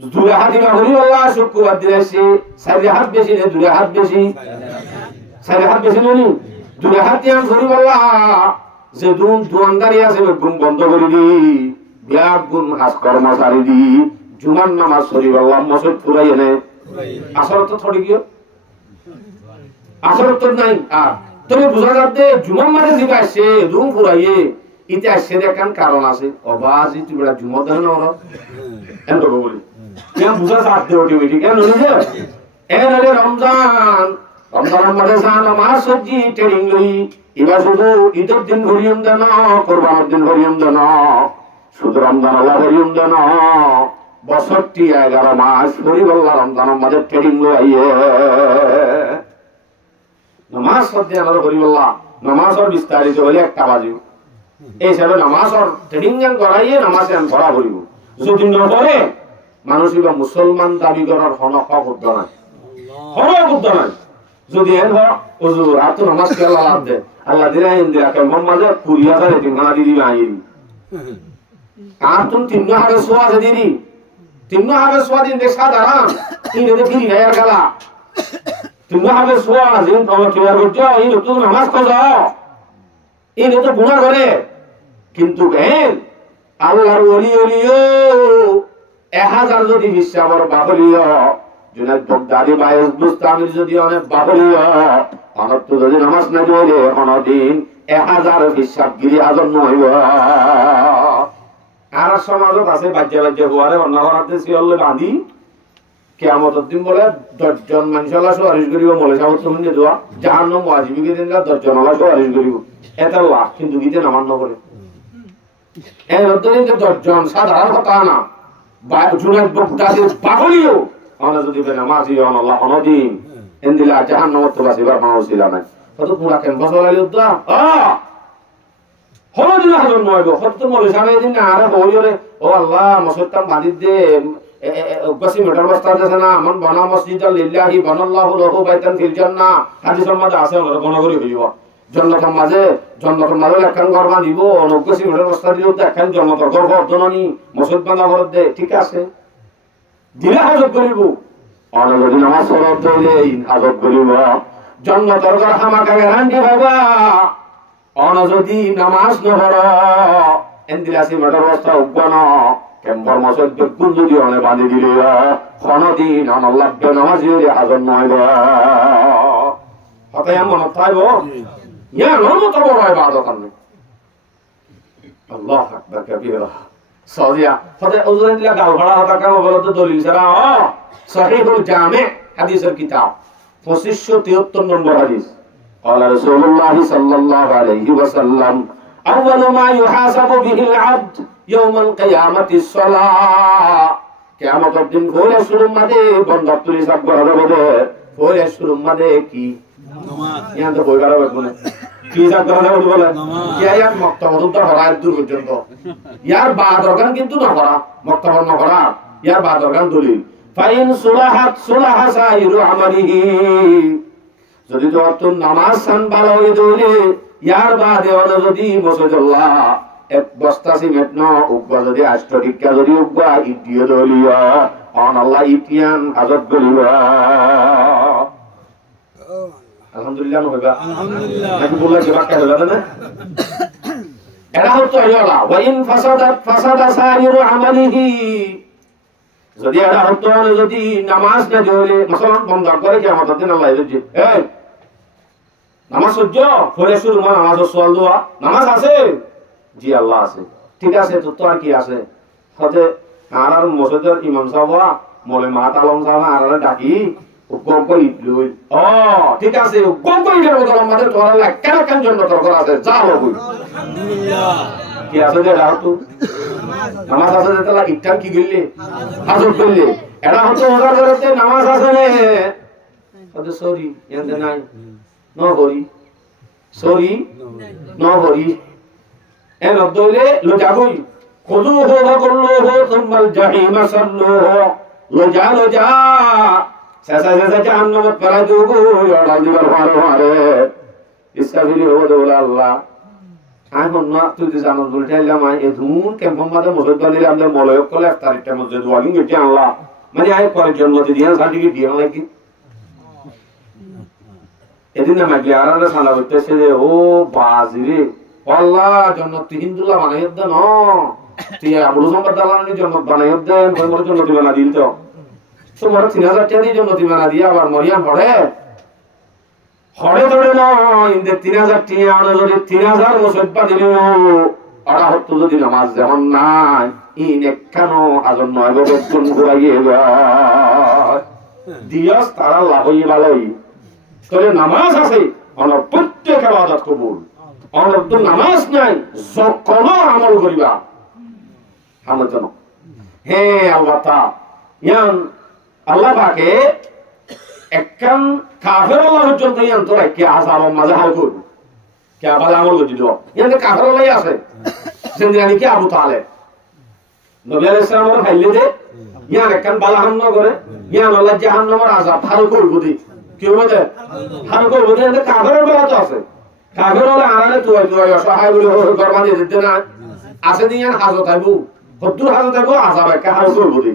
দুই হাত দিবা হরি আল্লাহ শুক্রবার দিন আসে 4 হাত বেশি না 2 হাত বেশি 4 হাত বেশি ননি 2 হাত দিন হরি আল্লাহ যে দুয়ানদারি আছে গুণ বন্ধ করে দি বিয়াক গুণ হাস কর্মচারী দি জুমার নামাজ হরি আল্লাহ মসজিদ পুরাই এনে আসর তো থড়ি গিয়ে আসর তো নাই আর তুমি বুঝা যাচ্ছে জুমার মাঝে দিবা আসে দুম পুরাইয়ে ইতে আসে দেখান কারণ আছে অবাজি তুই বড় জুমা দেন না এন তো বলি কেন বুঝা যাচ্ছে অটোমেটিক কেন নইছে এর আগে রমজান মাঝে নামাজ সজি ট্রেনিং লই এবার শুধু ঈদের দিন ভরিয়ম দেন কুরবানের দিন ভরিয়ম দেন শুধু রমজান আল্লাহ ভরিয়ম দেন বছরটি 11 মাস পরিবল্লা রমজানের মাঝে ট্রেনিং লইয়ে নামাজ সজি আল্লাহ পরিবল্লা নামাজের বিস্তারিত হলে একটা বাজিব এই হিসাবে নামাজের ট্রেনিং গান করাইয়ে নামাজ গান করা করিব যদি না করে মানুষ বা মুসলমান দাবি করার হনক করত নাই করত নাই যদি এন হুজুর আতো নামাজ কে আল্লাহ দে আল্লাহ দিনা ইন্দিরা কে মোহাম্মদে কুরিয়া করে তিনখানা দিদি আইন আর তুমি 3 হাজার সোয়া আছে দিদি 3 হাজার সোয়া দিন দেখ সাধারণ এই রে ফিরি গায়ার গালা 3 হাজার সোয়া দিন তোমার কি আর করছো এই তো নামাজ করা এই রে তো গুনাহ করে কিন্তু কেন আল্লাহর ওলি ওলিও 1000 যদি বিশ্বাবর বাহলিও জুনাদ বগদাদি বাইস বুস্তামির যদি অনেক বাহলিও অনত্য যদি নামাজ না পড়ে কোনদিন 1000 বিশ্বাব গিরি আজম হইব আর সমাজত আছে বাজ্যে হওয়ারে অন্য হরাতে সিয়লে বাঁধি কিয়ামতের দিন বলে 10 জন মানুষ আল্লাহ সুপারিশ করিব মলে সাবত শুনে দোয়া জাহান্নাম ওয়াজিবি দিন 10 জন আল্লাহ সুপারিশ করিব এটা লাখ কিন্তু গিতে নামান না করে এর মধ্যে যে 10 জন সাধারণ কথা না জুনাইদ বগদাদির বাবলিও আমরা যদি বেনামাজি হন আল্লাহ অনদিন এন্দিলা জাহান্নামত তো বাসিবার মানুষ ছিল না কত পুরা ক্যাম্পাস হলালি উদ্দা হলদিন হাজন নয়ব কত মলে সামনে দিন না আরে বইরে ও আল্লাহ মসজিদটা বাঁধি দে উগাসি মেটার বস্তা আছে না মান বানা মসজিদ লিল্লাহি বানাল্লাহু লাহু বাইতান ফিল জান্নাহ হাদিসের মধ্যে আছে ওরা গণগরি হইব জন্নতের মাঝে একখান ঘর বাঁধিব উগাসি মেটার বস্তা দিও একখান জন্নতের ঘর বর্ধননি মসজিদ বাঁধা ঘর দে ঠিক আছে দিলে হাজত করিব অনেক যদি নামাজ ফরজ দিলে হাজত করিব জন্নতের ঘর হামাকা গ্যারান্টি বাবা অন যদি নামাজ নহর এন্দিলাসি মেটার বস্তা উগন কেম্বর মসজিদ বেগুন যদি অনে বাঁধি দিলে কোনদিন আমার লাগবে নামাজ যদি হাজত নয় হতাই মনত থাকব ইয়া নমত বড় ইবাদত আমি আল্লাহু আকবার কবীরা সাজিয়া হতে ওজন দিলা গাল ভাড়া হতা কাম বলতে দলিল ছাড়া সহিহুল জামি হাদিসের কিতাব 2573 নম্বর হাদিস قال رسول الله صلى الله عليه وسلم اول ما يحاسب به العبد يوم القيامه الصلاه কিয়ামতের দিন ভোরে শুরু মাদে বন্ধক তুলি সব করা হবে ভোরে শুরু মাদে কি নামাজ ইয়ান তো বই করা হবে কি সব করা হবে বলে ইয়ার মক্তবা তো হরায় দূর পর্যন্ত ইয়ার বাদরগান কিন্তু না করা মক্তবা না করা ইয়ার বাদরগান দলিল ফাইন সুলাহাত সুলাহা সাইরু আমালিহি যদি তো নামাজ সান ভালো হয়ে দইলে ইয়ার বাদে ওনা যদি মসজিদুল্লাহ এক বস্তা সিমেন্ট ন উগবা যদি আষ্টটিকা যদি উগবা ইটিও দলিয়া অন আল্লাহ ইটিয়ান হাজত করিবা আলহামদুলিল্লাহ হইবা আলহামদুলিল্লাহ নাকি বললে যে বাক্য হইবা না এরা হতো আইলা ওয়া ইন ফাসাদা সাইরু আমালিহি যদি এরা হতো যদি নামাজ না জলে মুসলমান বন্ধ করে কি আমাদের দিন আল্লাহ এই এই নামাজ সহ্য পরে শুরু নামাজ সোয়াল দোয়া নামাজ আছে জি আল্লাহ আছে ঠিক আছে তো আর কি আছে হতে আর মসজিদের ইমাম সাহেব মলে মা তালম সাহেব আর ডাকি গম কই লই ও ঠিক আছে গম কই দেব তো আমাদের তোরা লাগ কেন কেন জন্য তোর করা আছে যা হবো আলহামদুলিল্লাহ কি আছে যে রাও তো নামাজ আছে যে তালা ইচ্ছা কি গইলে হাজত করলে এরা হচ্ছে ওরা ধরতে নামাজ আছে রে হতে সরি এন্ড নাই নো হরি সরি নো হরি এন দলে লজাগই খুদুহু ওয়া কুল্লুহু সুম্মাল জাহিমা সাল্লুহু লজা সাসা জাহান্নামত পারা দুগু ওড়াল দিবার মারে ইসকাবিলি হো দৌলা আল্লাহ এখন না তুই জানো বলতাইলাম এই ধুন কেমন মাদে মসজিদ বানিলে আমাদের মলয় কলে তারিখটা মসজিদ ওয়ালিং গেছে আল্লাহ মানে আয় করে জন্ম দিয়ে সার্টিফিকেট দিয়ে নাকি এদিন আমাকে আরারে সালা করতেছে যে ও বাজিরে আল্লাহ জন্নত হিন্দুলা বানাইব দেন তুই আবুল সম্পদ দালানি জন্নত বানাইব দেন ওই জন্নতি বানা দিল তো তোমার 3000 টাকা দিয়ে জন্নতি বানা দিয়া আবার মরিয়াম হড়ে ধরে নয় ইন্দে 3000 টাকা আনা যদি 3000 মুসব্বা দিল আর হতো যদি নামাজ যেমন নাই ইন একখানো আজন নয় বেতন ঘুরাইয়ে যায় দিয়াস তারা লাভই ভালোই তোরে নামাজ আছে অনর প্রত্যেক ইবাদত কবুল অনর তো নামাজ নাই যখন আমল করিবা আমার জন্য হে আল্লাহ তা ইয়ান আল্লাহ পাকে একখান কাফের আল্লাহর জন্য ইয়ান তোরা কি আযাব মাঝে হাল করব কি আবার আমল দিল ইয়ান কাফের আল্লাহ আছে জিন্দানি কি আবু তালেব নবী আলাইহিস সালামের ফাইলে দে ইয়ান একখান বালাহান ন করে ইয়ান আল্লাহ জাহান্নামের আযাব হাল করব দি কি বলে হাল করব দি এতে কাফের বেলা তো আছে কাফের হলে আরালে তুই অসহায় বলে গরমা দিয়ে দিতে না আছে দিয়ান হাজত আইবো হদ্দুর হাজত আইবো আযাব একটা হাল করব দি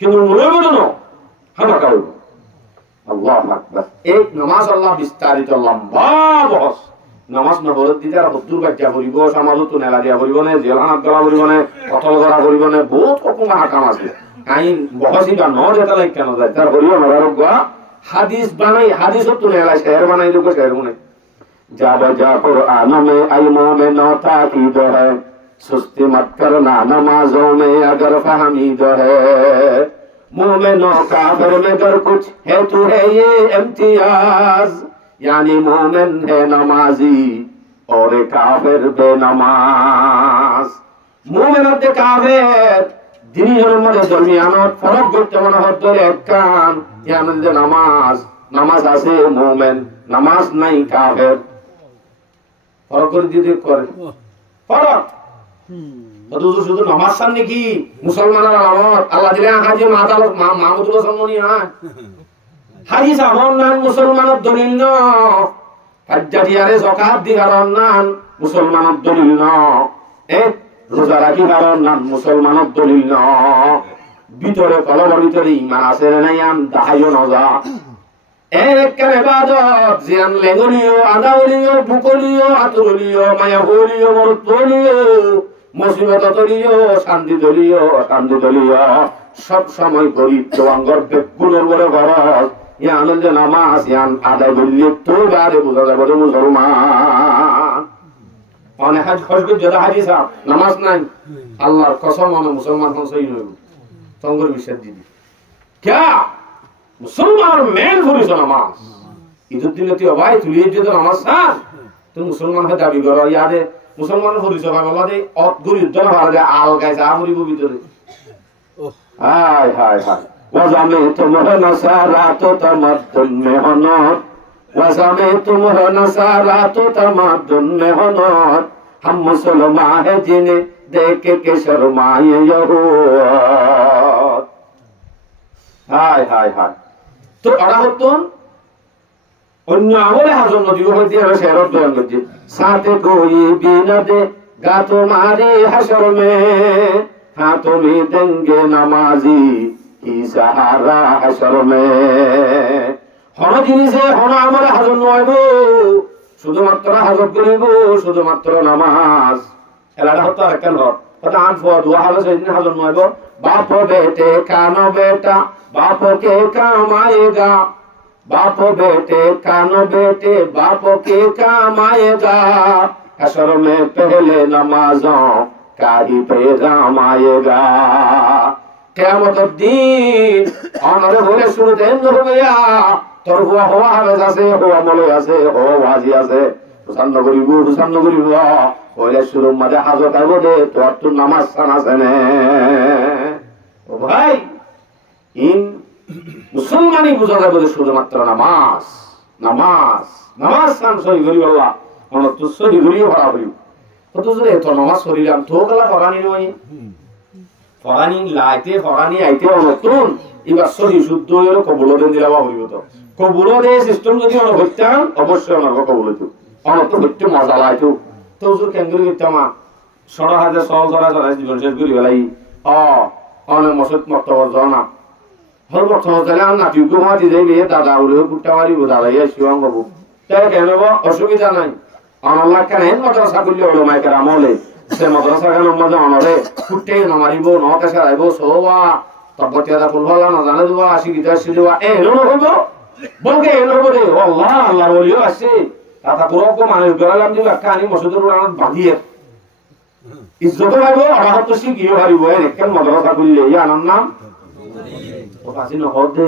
কিন্তু মনে বলো না হামা কাউ আল্লাহু আকবার এই নামাজ আল্লাহ বিস্তারিত লম্বা বহস নামাজ না বলতে দিতে আর হদ্দুর বাচ্চা করিব সমাজত নেলা দিয়া করিব না জেলখানাত গলা করিব না কতল করা করিব না বহুত রকম হাকাম আছে আইন বহসিবা ন যেটা লাগ কেন যায় তার করিব নরগা হাদিস বানাই হাদিসত নেলা শের বানাই দেব শের মনে যা বাজা কুরআন মে ইলমো মে নতা কি দে सुस्ती मत करना नमाजों में अगर फहमीद है मोमिनों काफिर में अगर कुछ है तो है ये इम्तियाज यानी मोमिन है नमाजी और काफिर बेनमाज মুমিনের যে কাফের দিনের মধ্যে দরমিয়ানত ফরক করতে মনে হতো এক কান ইয়ানের যে নামাজ নামাজ আছে মুমিন নামাজ নাই কাফের ফরক করে দিতে করে ফরক শুধু নামাজ চান নাকি মুসলমানের নামাজ আল্লাহ দিলে হাজি মাহমুদুল্লাহ সামনি হাজি সামন নান মুসলমানের দলিল ন হাজ্জাতিয়ারে যাকাত দিগারন নান মুসলমানের দলিল ন রোজা রাখি কারণ নান মুসলমানের দলিল ন ভিতরে কলমের ভিতরে ঈমান আছে নাই আন দাহাইও নজা একখান ইবাদত জিয়ান লেঙ্গলিও আদাউলিও বুকলিও আতুলিও মায়াহুলিও মরতুলিও মুসিবত দলিও শান্তি দলিও সব সময় পবিত্র অঙ্গর বেগুনের বলে খরচ ইয়া আনন্দ নামাজ ইয়ান আদায় করলে তো বারে বোঝা যাবে মুসলমান অনেক হাজ খসবে যেটা হাজিস নামাজ নাই আল্লাহর কসম মানে মুসলমান হসই নইব সঙ্গর বিশ্বাস দিবি ক্যা মুসলমান মেন করিস নামাজ ঈদের দিনে তুই ভাই তুই যদি নামাজ চান তুই মুসলমান হয়ে দাবি কর ইয়াদে মুসলমান করিস ভাই বলা দে অতগুরি উদ্যান ভালো দে আল গাইছে আমরিব ভিতরে হায় হায় হায় ওয়াজামে তোমার নাসারা তো তামাদ্দুন মেহনত ওয়াজামে তোমার নাসারা তো তামাদ্দুন মেহনত हम मुसलमान है जिन्हें देख के शर्माए यहूद हाय हाय हाय तो अड़ा होतन অন্য আমলে হাজর নদী হইতে আর শেরত দয়ান করছে সাথে কোই বিনা দে গা তোমারে হাশর মে হাঁ তুমি দেंगे নামাজি কি সাহারা হাশর মে হন জিনিসে হন আমলে হাজর নয় গো শুধুমাত্র হাজত করিব শুধুমাত্র নামাজ এলাটা হতো আর কেন হতো আট দোয়া হলো সেদিন হাজত নয় গো বাপ বেটে কানো বেটা বাপ কে কামায়েগা बाप बेटे कानो बेटे बाप के काम आएगा हशर में पहले नमाजों का ही पैगाम आएगा क़यामत दिन अनरे बोले শুরুতে এমন হবে তোর হওয়া হবে আছে হওয়া মলে আছে হওয়া বাজি আছে হুসান করিব বলে শুরু মাঝে হাজত আইব দে তোর তো নামাজ সানা জানে ও ভাই ইন মুসলমানই বোঝা যাবে শুধুমাত্র নামাজ নামাজ নামাজ সান সই করি আল্লাহ মনে তো সই করিও ভরা করি কত যদি এত নামাজ করিলাম তো গলা ফরানি নয় ফরানি লাইতে ফরানি আইতে নতুন এবার সহি শুদ্ধ হইলো কবুল দেন দিলাবা হইব তো কবুল দে সিস্টেম যদি অন হইতাম অবশ্যই অন কবুল হইতো অন তো হইতে মজা লাইতো তো জোর কেঙ্গুরি হইতামা 16000 16000 জীবন শেষ করি গলাই অন মসজিদ মক্তব জানা হল প্রথম তাহলে আর নাতি গুহাতি যাইবে দাদা উড়ে পুট্টা মারিব দাদা ইয়া শিওয়াং বাবু তাই কেন অসুবিধা নাই আল্লাহ কেন মাদ্রাসা করলে হলো মাইকের আমলে সে মাদ্রাসা কেন মধ্যে অনরে পুট্টে না মারিব নটা সারাইব সোবা তবতিয়াদা ফুলভালা না জানে দেওয়া আসি গীতা শিলুয়া এনো হইব বলকে এনো হইব রে আল্লাহ আল্লাহর ওলিও আছে তাতা পুরো মানুষ গড়ালাম দিল কানি মসজিদের উড়ান বাঁধিয়ে ইজ্জত পাইব আরাহত শিখিও হারিব কেন মাদ্রাসা করলে ইয়া নাম ওপাসি নহদে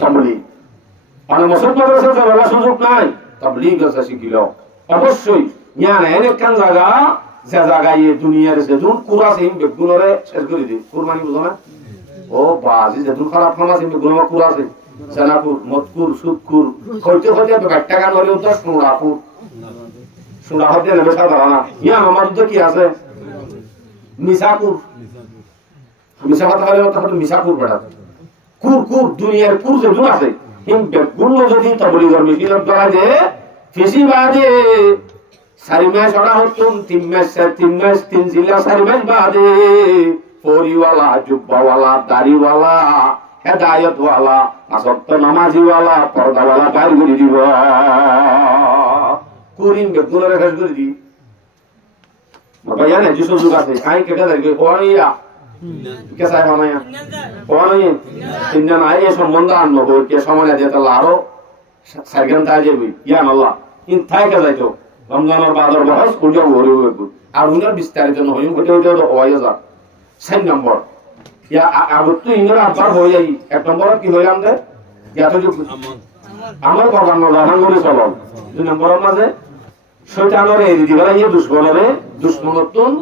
তাবলীগ মানে মুসলমান মাদ্রাসা যাওয়ার সুযোগ নাই তাবলীগ আছে শিখিল অবশ্যই ইয়ান এনে কান জায়গা যে জায়গায় দুনিয়ার যেদুন কুরাসে বেগুনরে শেষ করে দি কুরবানি বুঝো না ও বাজি যেদুন খারাপ ফামাসে বেগুন কুরাসে জানাপুর মতকুর সুদকুর কইতে কইতে একটা গান হলে তো সুরা হতে নেবে সাধারণ ইয়া আমার তো কি আছে মিসাকুর মিসা কথা হলে তখন মিসাকুর বেড়া কুর দুনিয়ার কুর যে দুন আছে হিম বেগুন যদি তাবলীগের মিছিল করা যে ফেসি বাদে 4 মাস ওরা হতুন 3 মাস 3 জিলা 4 মাস বাদে পরিওয়ালা জুব্বাওয়ালা দাড়িওয়ালা হেদায়েতওয়ালা আসক্ত নামাজিওয়ালা পর্দাওয়ালা বাইর করে দিব কুরিন বেগুনের শেষ করে দি বাবা জানে যে সুযোগ আছে আই কেটে দেখবে ওইয়া কে সাহেব আমায়া ওই তিনটা নাই এই সম্বন্ধ আনবো কে সময় দিয়ে তাহলে আরো সাইকেল তাই যাবি ইয়ান আল্লাহ ইন থাইকে যাইতো রমজানের বাদর বহস কুলটা ভরে হইব আর উনার বিস্তারিত নয় হইতে হইতে তো হয়ে যা 6 নম্বর ইয়া আবু তো ইনরা আবার হয়ে যাই 1 নম্বর কি হইলাম দে ইয়া তো আমার বাগান রাহান করে চলো 2 নম্বরের মাঝে শয়তানরে এদিকে গলাইয়ে দুশ্মনরে দুশ্মনতুন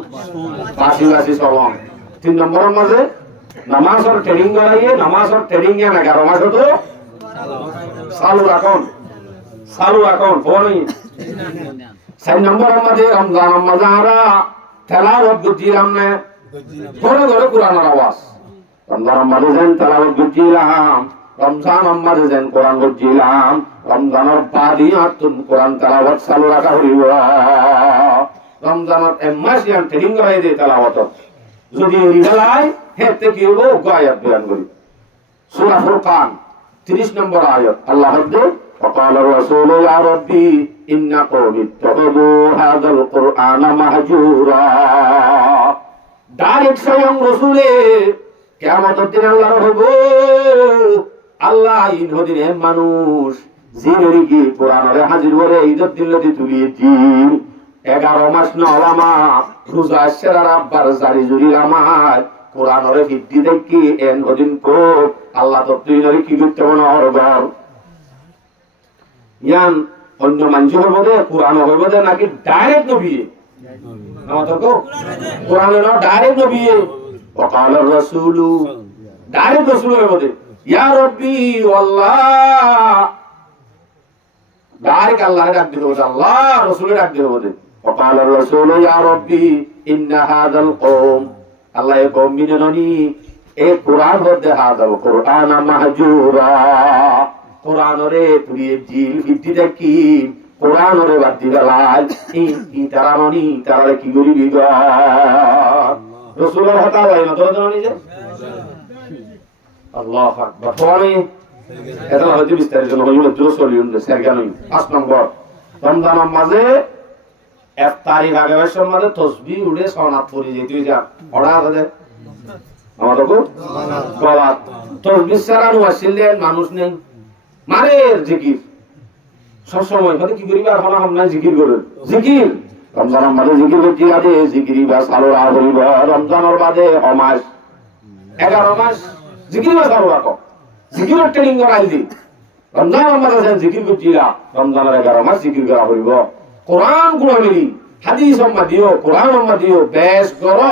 বাসি বাসি চলন 3 নম্বরের মাঝে নামাজের ট্রেনিং গলাইয়ে নামাজের ট্রেনিং এ 11 মাস হতো চালু রাখুন ফোনই 4 নম্বরের মাঝে রমজান মাজারা তেলাওয়াত গুজিলাম না ঘরে ঘরে কোরআনের আওয়াজ রমজান মাঝে যেন তেলাওয়াত গুজিলাম রমজান মাঝে যেন কোরআন গুজিলাম রমজানের বাদিয়াতুন কোরআন তেলাওয়াত চালু রাখা হইব রমজানের মাস ইয়ান ট্রেনিং করাই দে তেলাওয়াত যদি রিলাই হেতে কি হলো আয়াত বয়ান করি সূরা ফুরকান 30 নম্বর আয়াত আল্লাহ বলে وقال الرسول يا ربي إن قومي اتخذوا هذا القرآن مهجورا ডাইরেক্ট স্বয়ং রাসূলে কিয়ামতের দিন আল্লাহর হবো আল্লাহ ইন হদিনে মানুষ জিনেরি কি কোরআনের হাজির করে ইজ্জত দিল্লতি তুলিয়েছি 11 মাস নলামা রোজা সেরার আব্বার জারি জুরি রামায় কোরআনের ভিত্তি দেখি এন হদিন কো আল্লাহ তো তুইলরি কি করতে মনে হরবার ইয়ান অন্য মানুষের মধ্যে কোরআন হইব যে নাকি ডাইরেক্ট নবী আমাদের কো কোরআনের ডাইরেক্ট নবী وقال الرسول ডাইরেক্ট রাসূল হইব যে ইয়া রব্বি আল্লাহ ডাইরেক্ট আল্লাহর ডাক দিও আল্লাহ রাসূলের ডাক দিও যে وقال الرسول يا ربي ان هذا القوم আল্লাহ এই কওম মিননি এই কোরআন হতে হাজাল কোরআন মাহজুরা কোরআনরে তুই জিল ভিত্তি দেখি কোরআনরে বাদ দিলাল এই তারা মনি তারা কি করিবি গো রাসূলের হতা হয় না তো জানি যে আল্লাহু আকবার তোরে এটা হয়তো বিস্তারিত হইল জোর সলিউন সেরগানি 5 নম্বর রমজানের মাঝে 1 তারিখ আগে বছর মাঝে তাসবিহ উড়ে সনাত পড়ি যেতে যা ওড়া আছে আমাদের কো গলাত তাসবিহ ছাড়া ওয়াসিলেন মানুষ নেই মারে জিকির সব সময় মানে কি করিবা আর হলা হামনা জিকির করে জিকির রমজানের মাঝে জিকির করতে আদে জিকিরি বা সালো আর হইব রমজানের বাদে মাস 11 মাস জিকির বা সালো রাখো জিকিরের ট্রেনিং করাই দি রমজানের মাঝে জিকির করছিলা রমজানের 11 মাস জিকির করা হইব কোরআন গুলো মিলি হাদিস আম্মা দিও কোরআন আম্মা দিও বেশ করো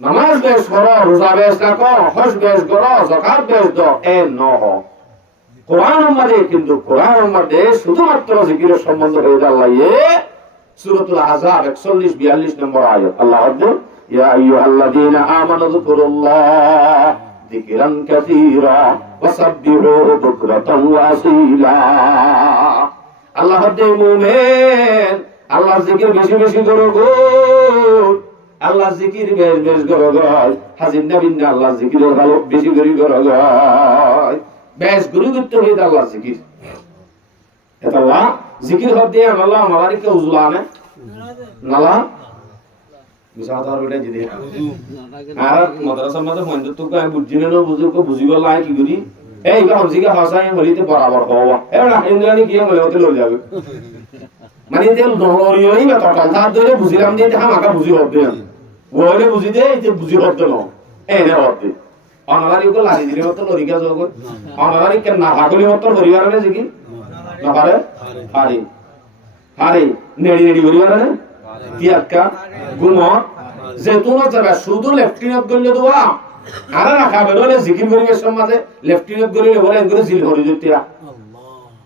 নামাজ বেশ করো রোজা বেশ রাখো হজ বেশ করো যাকাত বেশ দাও এ নহ কোরআন আমাদের কিন্তু কোরআন আমাদের শুধুমাত্র জিকিরের সম্বন্ধ হয়ে আল্লাহ সূরাতুল আহজাব 41 42 নম্বর আয়াত আল্লাহ বলেন ইয়া আইয়ুহাল্লাযীনা আমানু যিকুরুল্লাহ যিকরান কাসীরা ওয়াসাব্বিহুহু বুকরাতান ওয়া আসীলা আল্লাহ বলেন মুমিন আল্লাহর জিকির বেশি বেশি করো গো আল্লাহর জিকির বেশ বেশ করো গো হাজির নবী আল্লাহর জিকির ভালো বেশি করে করো গো বেশ গুরুত্ব হইতে আল্লাহ জিকির এটা আল্লাহ জিকির হতে আল্লাহ আমাদের কে উজলানে নালা মিসাতার বেটা জিদে আর মাদ্রাসা মধ্যে হইতো তো কই বুঝিনে না বুঝু কো বুঝিব লাই কি করি এই বা হজিকে হাসায় হলিতে বরাবর হওয়া এরা ইন্দ্রানি কি হলে হতে লই যাবে মানে তেল দলরি হই বা টটাল থার ধরে বুঝিলাম যে এটা আমাকে বুঝি হবে ওরে বুঝি দে এই যে বুঝি হবে না এই রে হবে অনালারি কো লাগি দিলে মত লরিকা যোগ অনালারি কে না ভাগলি মত পরিবার নে জিকি না পারে পারি পারি নেড়ি নেড়ি পরিবার নে তিয়াক্কা গুম যেতুন যাবে শুধু লেফটিনেন্ট গলে দোয়া আর রাখা বেরোলে জিকির করিবে সমাজে লেফটিনেন্ট গলে বলে এগুলো জিল হরি দিতিয়া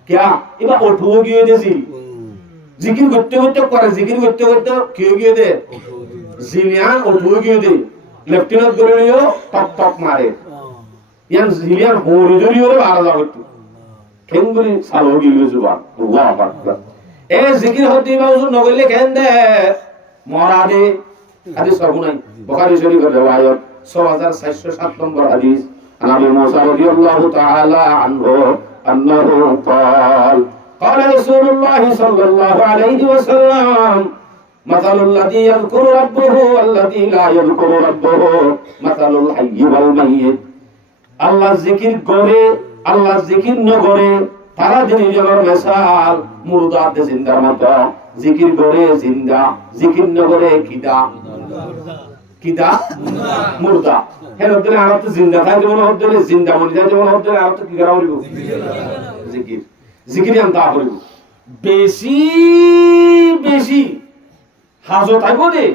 क्या इबा उठो गयो दे जिकिर करते करते करे जिकिर करते करते क्यों गयो दे जिलियान उठो गयो दे लेफ्टिनेंट করে নিও টক টক মারে ইয়ান জিলিয়ান হরি জরি হরে ভালো যাবে তো কেঙ্গুলি সালো গিয়ে জুবান আল্লাহু আকবার এ জিকির হতে বাউজু নগলে কেন দে মরা দে হাদিস সগুনাই বুখারী শরীফের riwayat 6407 নম্বর হাদিস আনাবি মুসা রাদিয়াল্লাহু তাআলা আনহু أنه قال قال رسول الله صلى الله عليه وسلم مثل الذي يذكر ربه والذي لا يذكر ربه مثل الحي والميت الله ذكر করে الله ذكر ন করে তারা দুইজনের মিসাল মুর্দা তে জিন্দার মতো জিকির করে জিন্দা জিকির ন করে কিদা কিদা মুর্দা হেন হতে আর তো জিন্দা থাকে মনে হতে জিন্দা মনে যায় মনে হতে আর তো কি করা হইব জিকির জিকির আনতা হইব বেশি বেশি হাজত আইব দে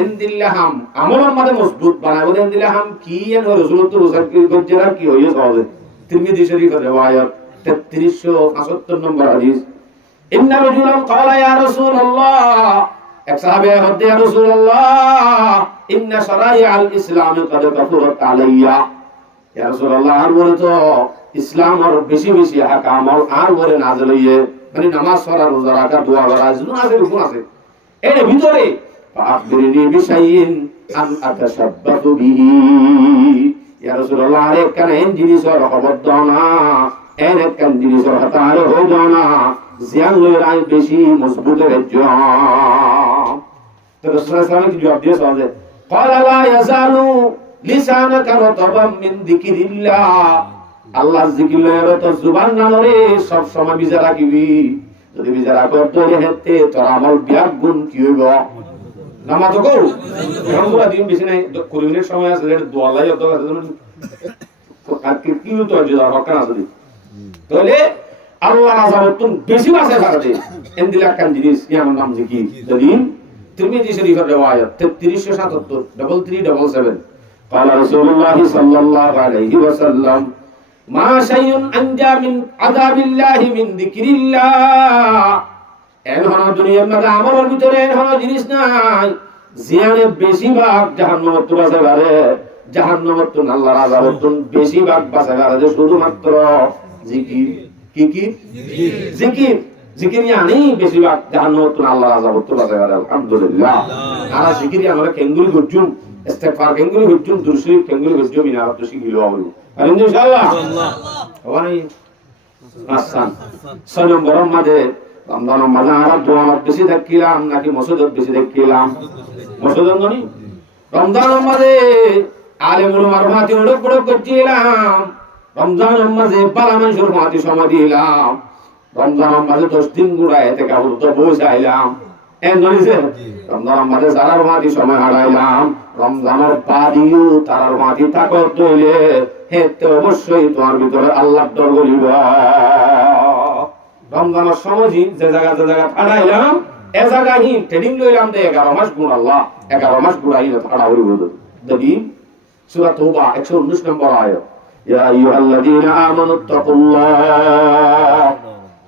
এন্দিল্লাহাম আমলের মাঝে মজবুত বানাইব দে এন্দিল্লাহাম কি এন রাসূলুল্লাহ রোজার কি গজ্জার কি হইছে সহজে তিরমিজি শরীফের riwayat 3375 নম্বর হাদিস ইন্না রাজুলান ক্বালা ইয়া রাসূলুল্লাহ এক সাহাবী বলতে ইয়া রাসূলুল্লাহ ইন্না শারাইআল ইসলাম ক্বাদ কাফুরাত আলাইয়া ইয়া রাসূলুল্লাহ আর বলে তো ইসলাম আর বেশি বেশি হাকাম আর বলে নাযিল হইয়ে মানে নামাজ পড়া রোজা রাখা দোয়া করা এগুলো আছে রকম আছে এর ভিতরে আখবিরনি বিশাইইন আন আতাশাব্বাতু বিহি ইয়া রাসূলুল্লাহ আরে কেন এই জিনিসের খবর দাও না এর কেন জিনিসের হাতে আর হই দাও না জিয়ান লই রাই বেশি মজবুত হচ্ছে তো রাসূলুল্লাহ সাল্লাল্লাহু আলাইহি ওয়াসাল্লাম কি জবাব দিয়ে সাজে ক্বালা লা ইয়াজালু লিসানাকা রাতাবাম মিন যিকিরিল্লাহ আল্লাহর জিকির লয়ে তো জুবান না নরে সব সময় বিজা রাখিবি যদি বিজা রাখো তো হেতে তোর আমল বিয়াক গুণ কি হইব নামাজ কও আমরা দিন বেশি নাই কুরবানির সময় আছে এটা দোয়া লাই তো আর কি তো যে হকান আছে তাহলে আল্লাহ আযাবতুন বেশি বাসে ভারতে এন্দিলা কান জিনিস ইয়ার নাম জিকির যদি তিরমিজি শরীফের riwayat 3377 3377 قال رسول الله صلى الله عليه وسلم মা শাইউন আনজা মিন আযাবিল্লাহ মিন যিকরিল্লাহ এনহন দুনিয়ার মধ্যে আমলের ভিতরে এনহন জিনিস নাই জিয়ানে বেশিরভাগ জাহান্নামত বাসে পারে জাহান্নামত আল্লাহর আযাবত বেশিরভাগ বাসে পারে যে শুধুমাত্র জিকির কি কি জিকির জিকির yani বেশিরভাগ জাহান্নামত আল্লাহর আযাবত বাসে পারে আলহামদুলিল্লাহ আর জিকির আমরা কেঙ্গুরি গজুম ইস্তিগফার কেঙ্গুরি গজুম দুরুশরীফ কেঙ্গুরি গজুম ইনারাত শিখিলো হবে ইনশাআল্লাহ ওয়ানি আসান সনম গরম মাঝে রমজানের মাঝে আর দোয়া বেশি দেখিলাম নাকি মসজিদত বেশি দেখিলাম মসজিদত ননি রমজানের মাঝে আলেমুল মারফাতি ওড়ক ওড়ক করছিলাম রমজানের মাঝে বালা মানুষের মাটি সময় দিলাম রমজানের মাঝে 10 দিন গুড়ায় থেকে আবার তো বসাইলাম এন নইছে রমজানের মাঝে সারার মাটি সময় হারাইলাম রমজানের বাদিও তারার মাটি তাকত দইলে হেতে অবশ্যই তোমার ভিতরে আল্লাহর ডর গলিব রমজানের সময় যে জায়গা হারাইলাম এ জায়গায় ট্রেনিং লইলাম দে 11 মাস গুণ আল্লাহ 11 মাস গুড়াই হারা হইব দেখি সূরা তওবা 119 নম্বর আয়াত ইয়া আইয়ুহাল্লাযীনা আমানুত্তাকুল্লাহ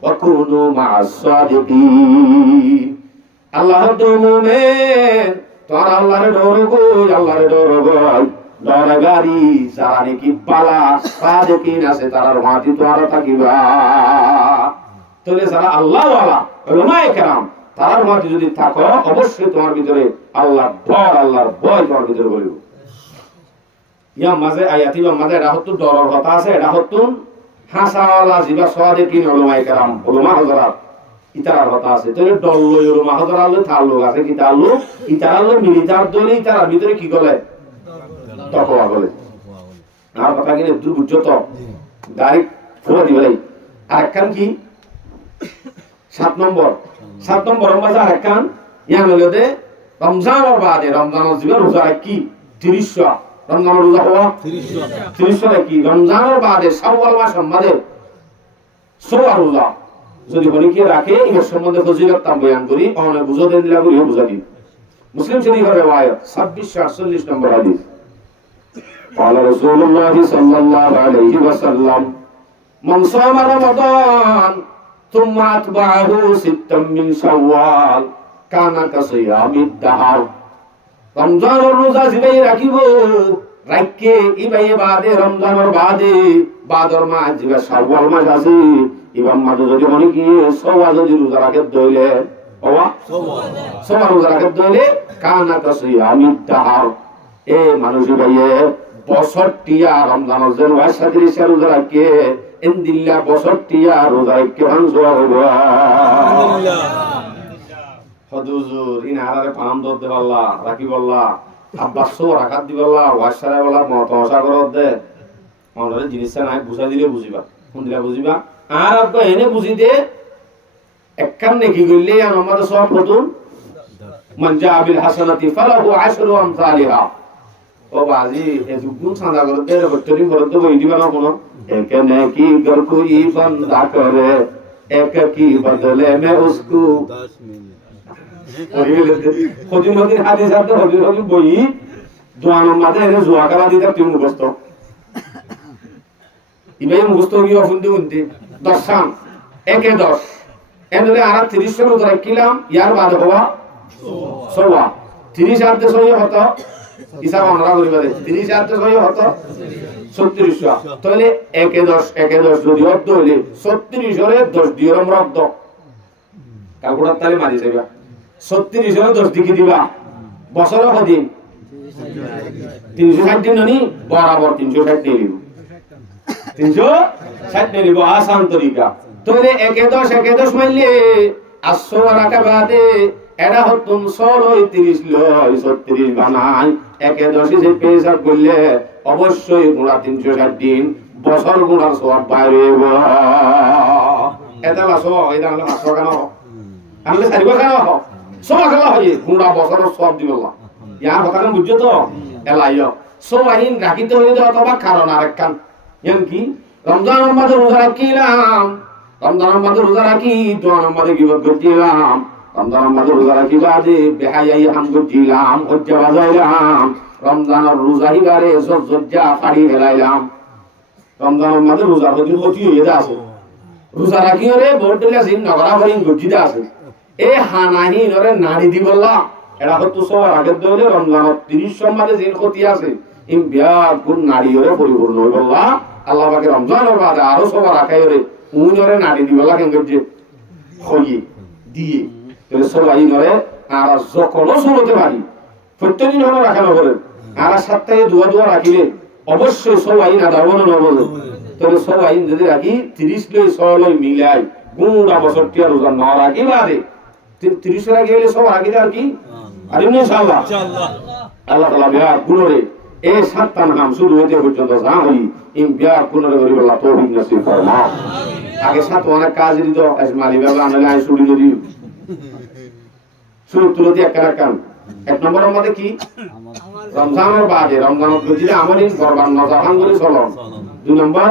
ওয়া কুনু মা'আস সাদিকিন আল্লাহর মুমিন তোর আল্লাহর ডর গো আল্লাহর ডর গো ডরগারি যারা নাকি পালা সাদিকিন আছে তার মাটি তোর থাকিবা তাহলে যারা আল্লাহ ওয়ালা উলামায়ে কেরাম তার মাটি যদি থাকো অবশ্যই তোমার ভিতরে আল্লাহর ডর আল্লাহর ভয় তোমার ভিতরে বলিব ইয়া মাঝে আয়াতি বা মাঝে রাহত ডরর কথা আছে রাহতুন হাসাওয়ালা জিবা সাদিকিন উলামায়ে কেরাম উলামা হযরত ইতার কথা আছে তাহলে ডল লই উলামা হযরত থাল লোক আছে কি তাল লোক ইতার লোক মিলিটার দলে ইতার ভিতরে কি করে তকওয়া বলে আর কথা কি দুর্বুজ্জ তো ডাইরেক্ট ফুরা দিবে আর কান কি 7 নম্বর মাঝে আর কান ইয়া হলো রমজানের বাদে রমজানের জীবন রোজা কি 30 রমজানের রোজা হওয়া 30 কি রমজানের বাদে শাওয়াল মাসের মধ্যে সোয়া রোজা যদি বলি কি রাখে এর সম্বন্ধে ফজিলত তা বয়ান করি অনেক বুঝাতে দিলা করি বুঝাবি মুসলিম শরীফের riwayat 2648 নম্বর হাদিস قال رسول الله صلى الله عليه وسلم من صام رمضان ثم اتبعه ستا من شوال كان كصيام الدهر রমজানের রোজা জিবাই রাখিব রাখকে ইবাই বাদে রমজানের বাদে বাদর মাস জিবা শাওয়াল মাস আছে ইবাম মাঝে যদি মনে কি সওয়া যদি রোজা রাখে দইলে ওয়া সওয়া রোজা রাখে দইলে কানা কাসিয়ামিদ দাহার এ মানুষ ভাইয়ে বছরটিয়া রমজানের জন্য ওয়াসাদি রোজা রাখে ইনদিল্লাহ বছরটিয়া রোজা রাখে ভাঙছো হইবো আলহামদুলিল্লাহ হুজুর ইন আরারে পাম দতে বল্লা রাখি বল্লা আব্বাস রাখাত দি বল্লা ওয়াসারে বল্লা মতমশা করত দে মনরে জিনিসটা নাই বুঝাই দিলে বুঝিবা কোন দিলা বুঝিবা আর আব্বা এনে বুঝি দে একখান নেকি গইলে আমাদের সব প্রথম মান জাবিল হাসানাতি ফালাহু আশরু আমসালিহা ও বাজি এ দুগুণ সাদা করে দে বটরি করে তো বই দিবা না কোন এখানে কি গর কই বান্দা করে एक की बदले में उसको 10 मिनट হজুর হাদিস আছে হজুর বই দোয়ানোর মাঝে এনে জোয়া খেলা দিতে তুই মুখস্থ ইবাই মুখস্থ গিয়ে অফুন্দি উন্তি 10 সাম 1-10 এনলে আর 30 এর ধরে কিলাম ইয়ার বাদ হওয়া সোয়া 30 আর 6 হতো হিসাব আমরা করিবা দে 30 আর 6 হতো 36 তাহলে 1-10 যদি অর্ধ হইলে 36 এর 10 দিয়ে আমরা অর্ধ ক্যালকুলেটর তালে মারি যাবে 36 এর 10 দিকে দিবা বছরে কদিন 360 দিন নি বরাবর 360 দিন লিব 360 দিন লিব আসান তরিকা তাহলে 1-10 মাইলে 800 রাখা বাদে এরা হতুন 30 লয় 36 বানাই 1-10 যে পেশা করলে অবশ্যই গুণা 360 দিন বছর গুণার সওয়াব বাইরে এটা লাসো এটা হলো 800 কেন আমি সারিবা কেন সব খেলা হয় গুণা বছরের সওয়াব দিবল্লাহ ইয়ার কথা বুঝছো তো এলাইও সোয়াহিন রাখিতে হইলে অথবা কারণ আরেকখান ইয়ান কি রমজানের মাঝে রোজা রাখিলাম রমজানের মাঝে রোজা রাখি দোয়ানের মাঝে গিবত করছিলাম রমজানের মাঝে রোজা রাখি বাদে বেহায়াই হাম করছিলাম হজ্জা বাজাইলাম রমজানের রোজা হিবারে সজ্জা ফাড়ি ফেলাইলাম রমজানের মাঝে রোজা হতি হতি হইয়া আছে রোজা রাখি রে ভোট দিলে সিন নগরা হইন গজিতে আছে এ হানাহি নরে নাড়ি দিবল্লা এরা হতো সবার আগের দলে রমজানের 30 সম্মানে জিন ক্ষতি আছে ইম বিয়ার গুণ নাড়ি হরে পরিপূর্ণ হইবল্লা আল্লাহ পাকে রমজানের বাদে আরো সবার রাখাই হরে উনরে নাড়ি দিবল্লা কেন গজে হইয়ে দিয়ে তাহলে সবাই নরে আর যকল সরতে পারি প্রত্যেকদিন হলো রাখানো করে আর সপ্তাহে দুয়া রাখিলে অবশ্যই সবাই না দাও না নবল তাহলে সবাই যদি রাখি 30 লই 100 লই মিলাই গুণা বছরটি আর রোজা না রাখি বাদে 30 রাখি হলে সব রাখি আর কি আর ইনশাআল্লাহ আল্লাহ তাআলা বিয়ার গুণরে এই সাতটা নাম শুরু হইতে পর্যন্ত যা হই ইম বিয়ার গুণরে করি আল্লাহ তৌফিক নসিব ফরমা আগে সাত অনেক কাজ দিত আজমালি বাবা আনলে আই শুরু করি শুরু তুলে দিয়ে কারাকান এক নম্বরের মধ্যে কি রমজানের বাদে রমজানের গজিলে আমারিন গরবান নজাহান করে চলন 2 নম্বর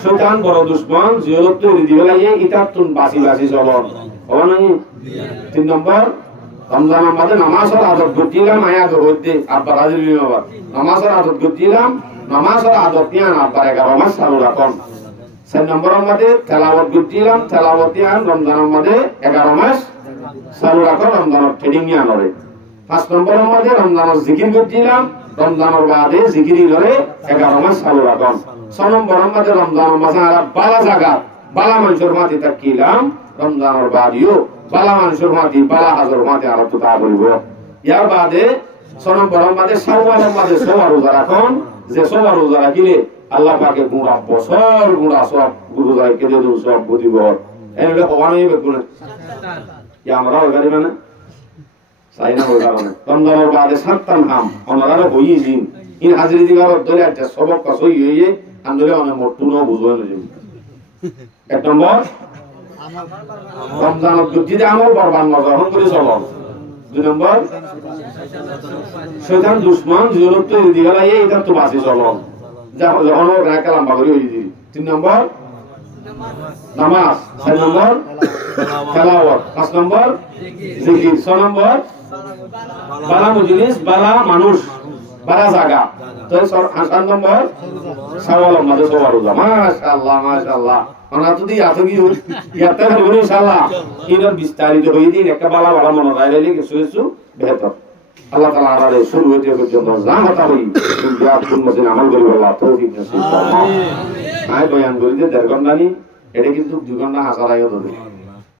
শয়তান বড় দুশমন জিয়ারত তৈরি দিবে লাগে ইতাতুন বাসি চলন হবে না 3 নম্বর রমজানের মাঝে নামাজের আদত গতিলাম আয়াত হইতে আব্বা রাজি বাবা নামাজের আদত গতিলাম নামাজের আদত নিয়ান আব্বা 11 মাস চালু রাখুন 4 নম্বরের মধ্যে তেলাওয়াত গতিলাম তেলাওয়াত নিয়ান রমজানের মাঝে 11 মাস চালু রাখুন রমজানের ট্রেনিং নিয়ান হবে 5 নম্বরের মধ্যে রমজানের জিকির গতিলাম রমজানের বাদে জিকিরি করে 11 মাস চালু রাখুন 6 নম্বরের মধ্যে রমজানের মাঝে আর বালা জায়গা বালা মানুষের মাঝে তাকিলাম রমজানের বাদিও বালা মানুষের মাঝে বালা হাজার মাঝে আর তো তা বলব ইয়ার বাদে 6 নম্বরের মধ্যে শাওয়ালের মাঝে সবার রোজা রাখুন যে সবার রোজা রাখিলে আল্লাহ পাকে গুণা বছর গুণা সব গুরু যায় কে দেব সব বুঝিব এগুলো হওয়ানোই বেগুন কি আমরা ওইবারে মানে চাই না ওই কারণে রমজানের বাদে সাতটান হাম ওনারা হইয়েছি ইন হাজিরি দিবার ধরে একটা সবক কসই হইয়ে আন্দোলনে অনেক মটুনো বুঝবে না এক নম্বর রমজানের যদি আমল বরবাদ নজর করে চলো 2 নম্বর শয়তান দুশমন জিরত তৈরি দিবে লাগে এটা তো বাসি চলো যখন ওরা কালাম বাগরি হই দি 3 নম্বর নামাজ 4 নম্বর তেলাওয়াত 5 নম্বর জিকির 6 নম্বর বালা মজলিস বালা মানুষ বালা জায়গা তো 7 নম্বর শাওয়ালের মাঝে সবার রোজা মাশাআল্লাহ আমরা যদি এত কি ইয়াতে হইব ইনশাআল্লাহ ইনার বিস্তারিত হই দিন একটা বালা মনে রাইলে কিছু বেহতর আল্লাহ তাআলা আমাদের শুরু হইতে পর্যন্ত যা কথা হই ইয়া সুন্নতের আমল করি আল্লাহ তৌফিক নসিব করুন আমিন বয়ান করি যে 1.5 ঘন্টা নি এটা কিন্তু 2 ঘন্টা হাসা লাগে তো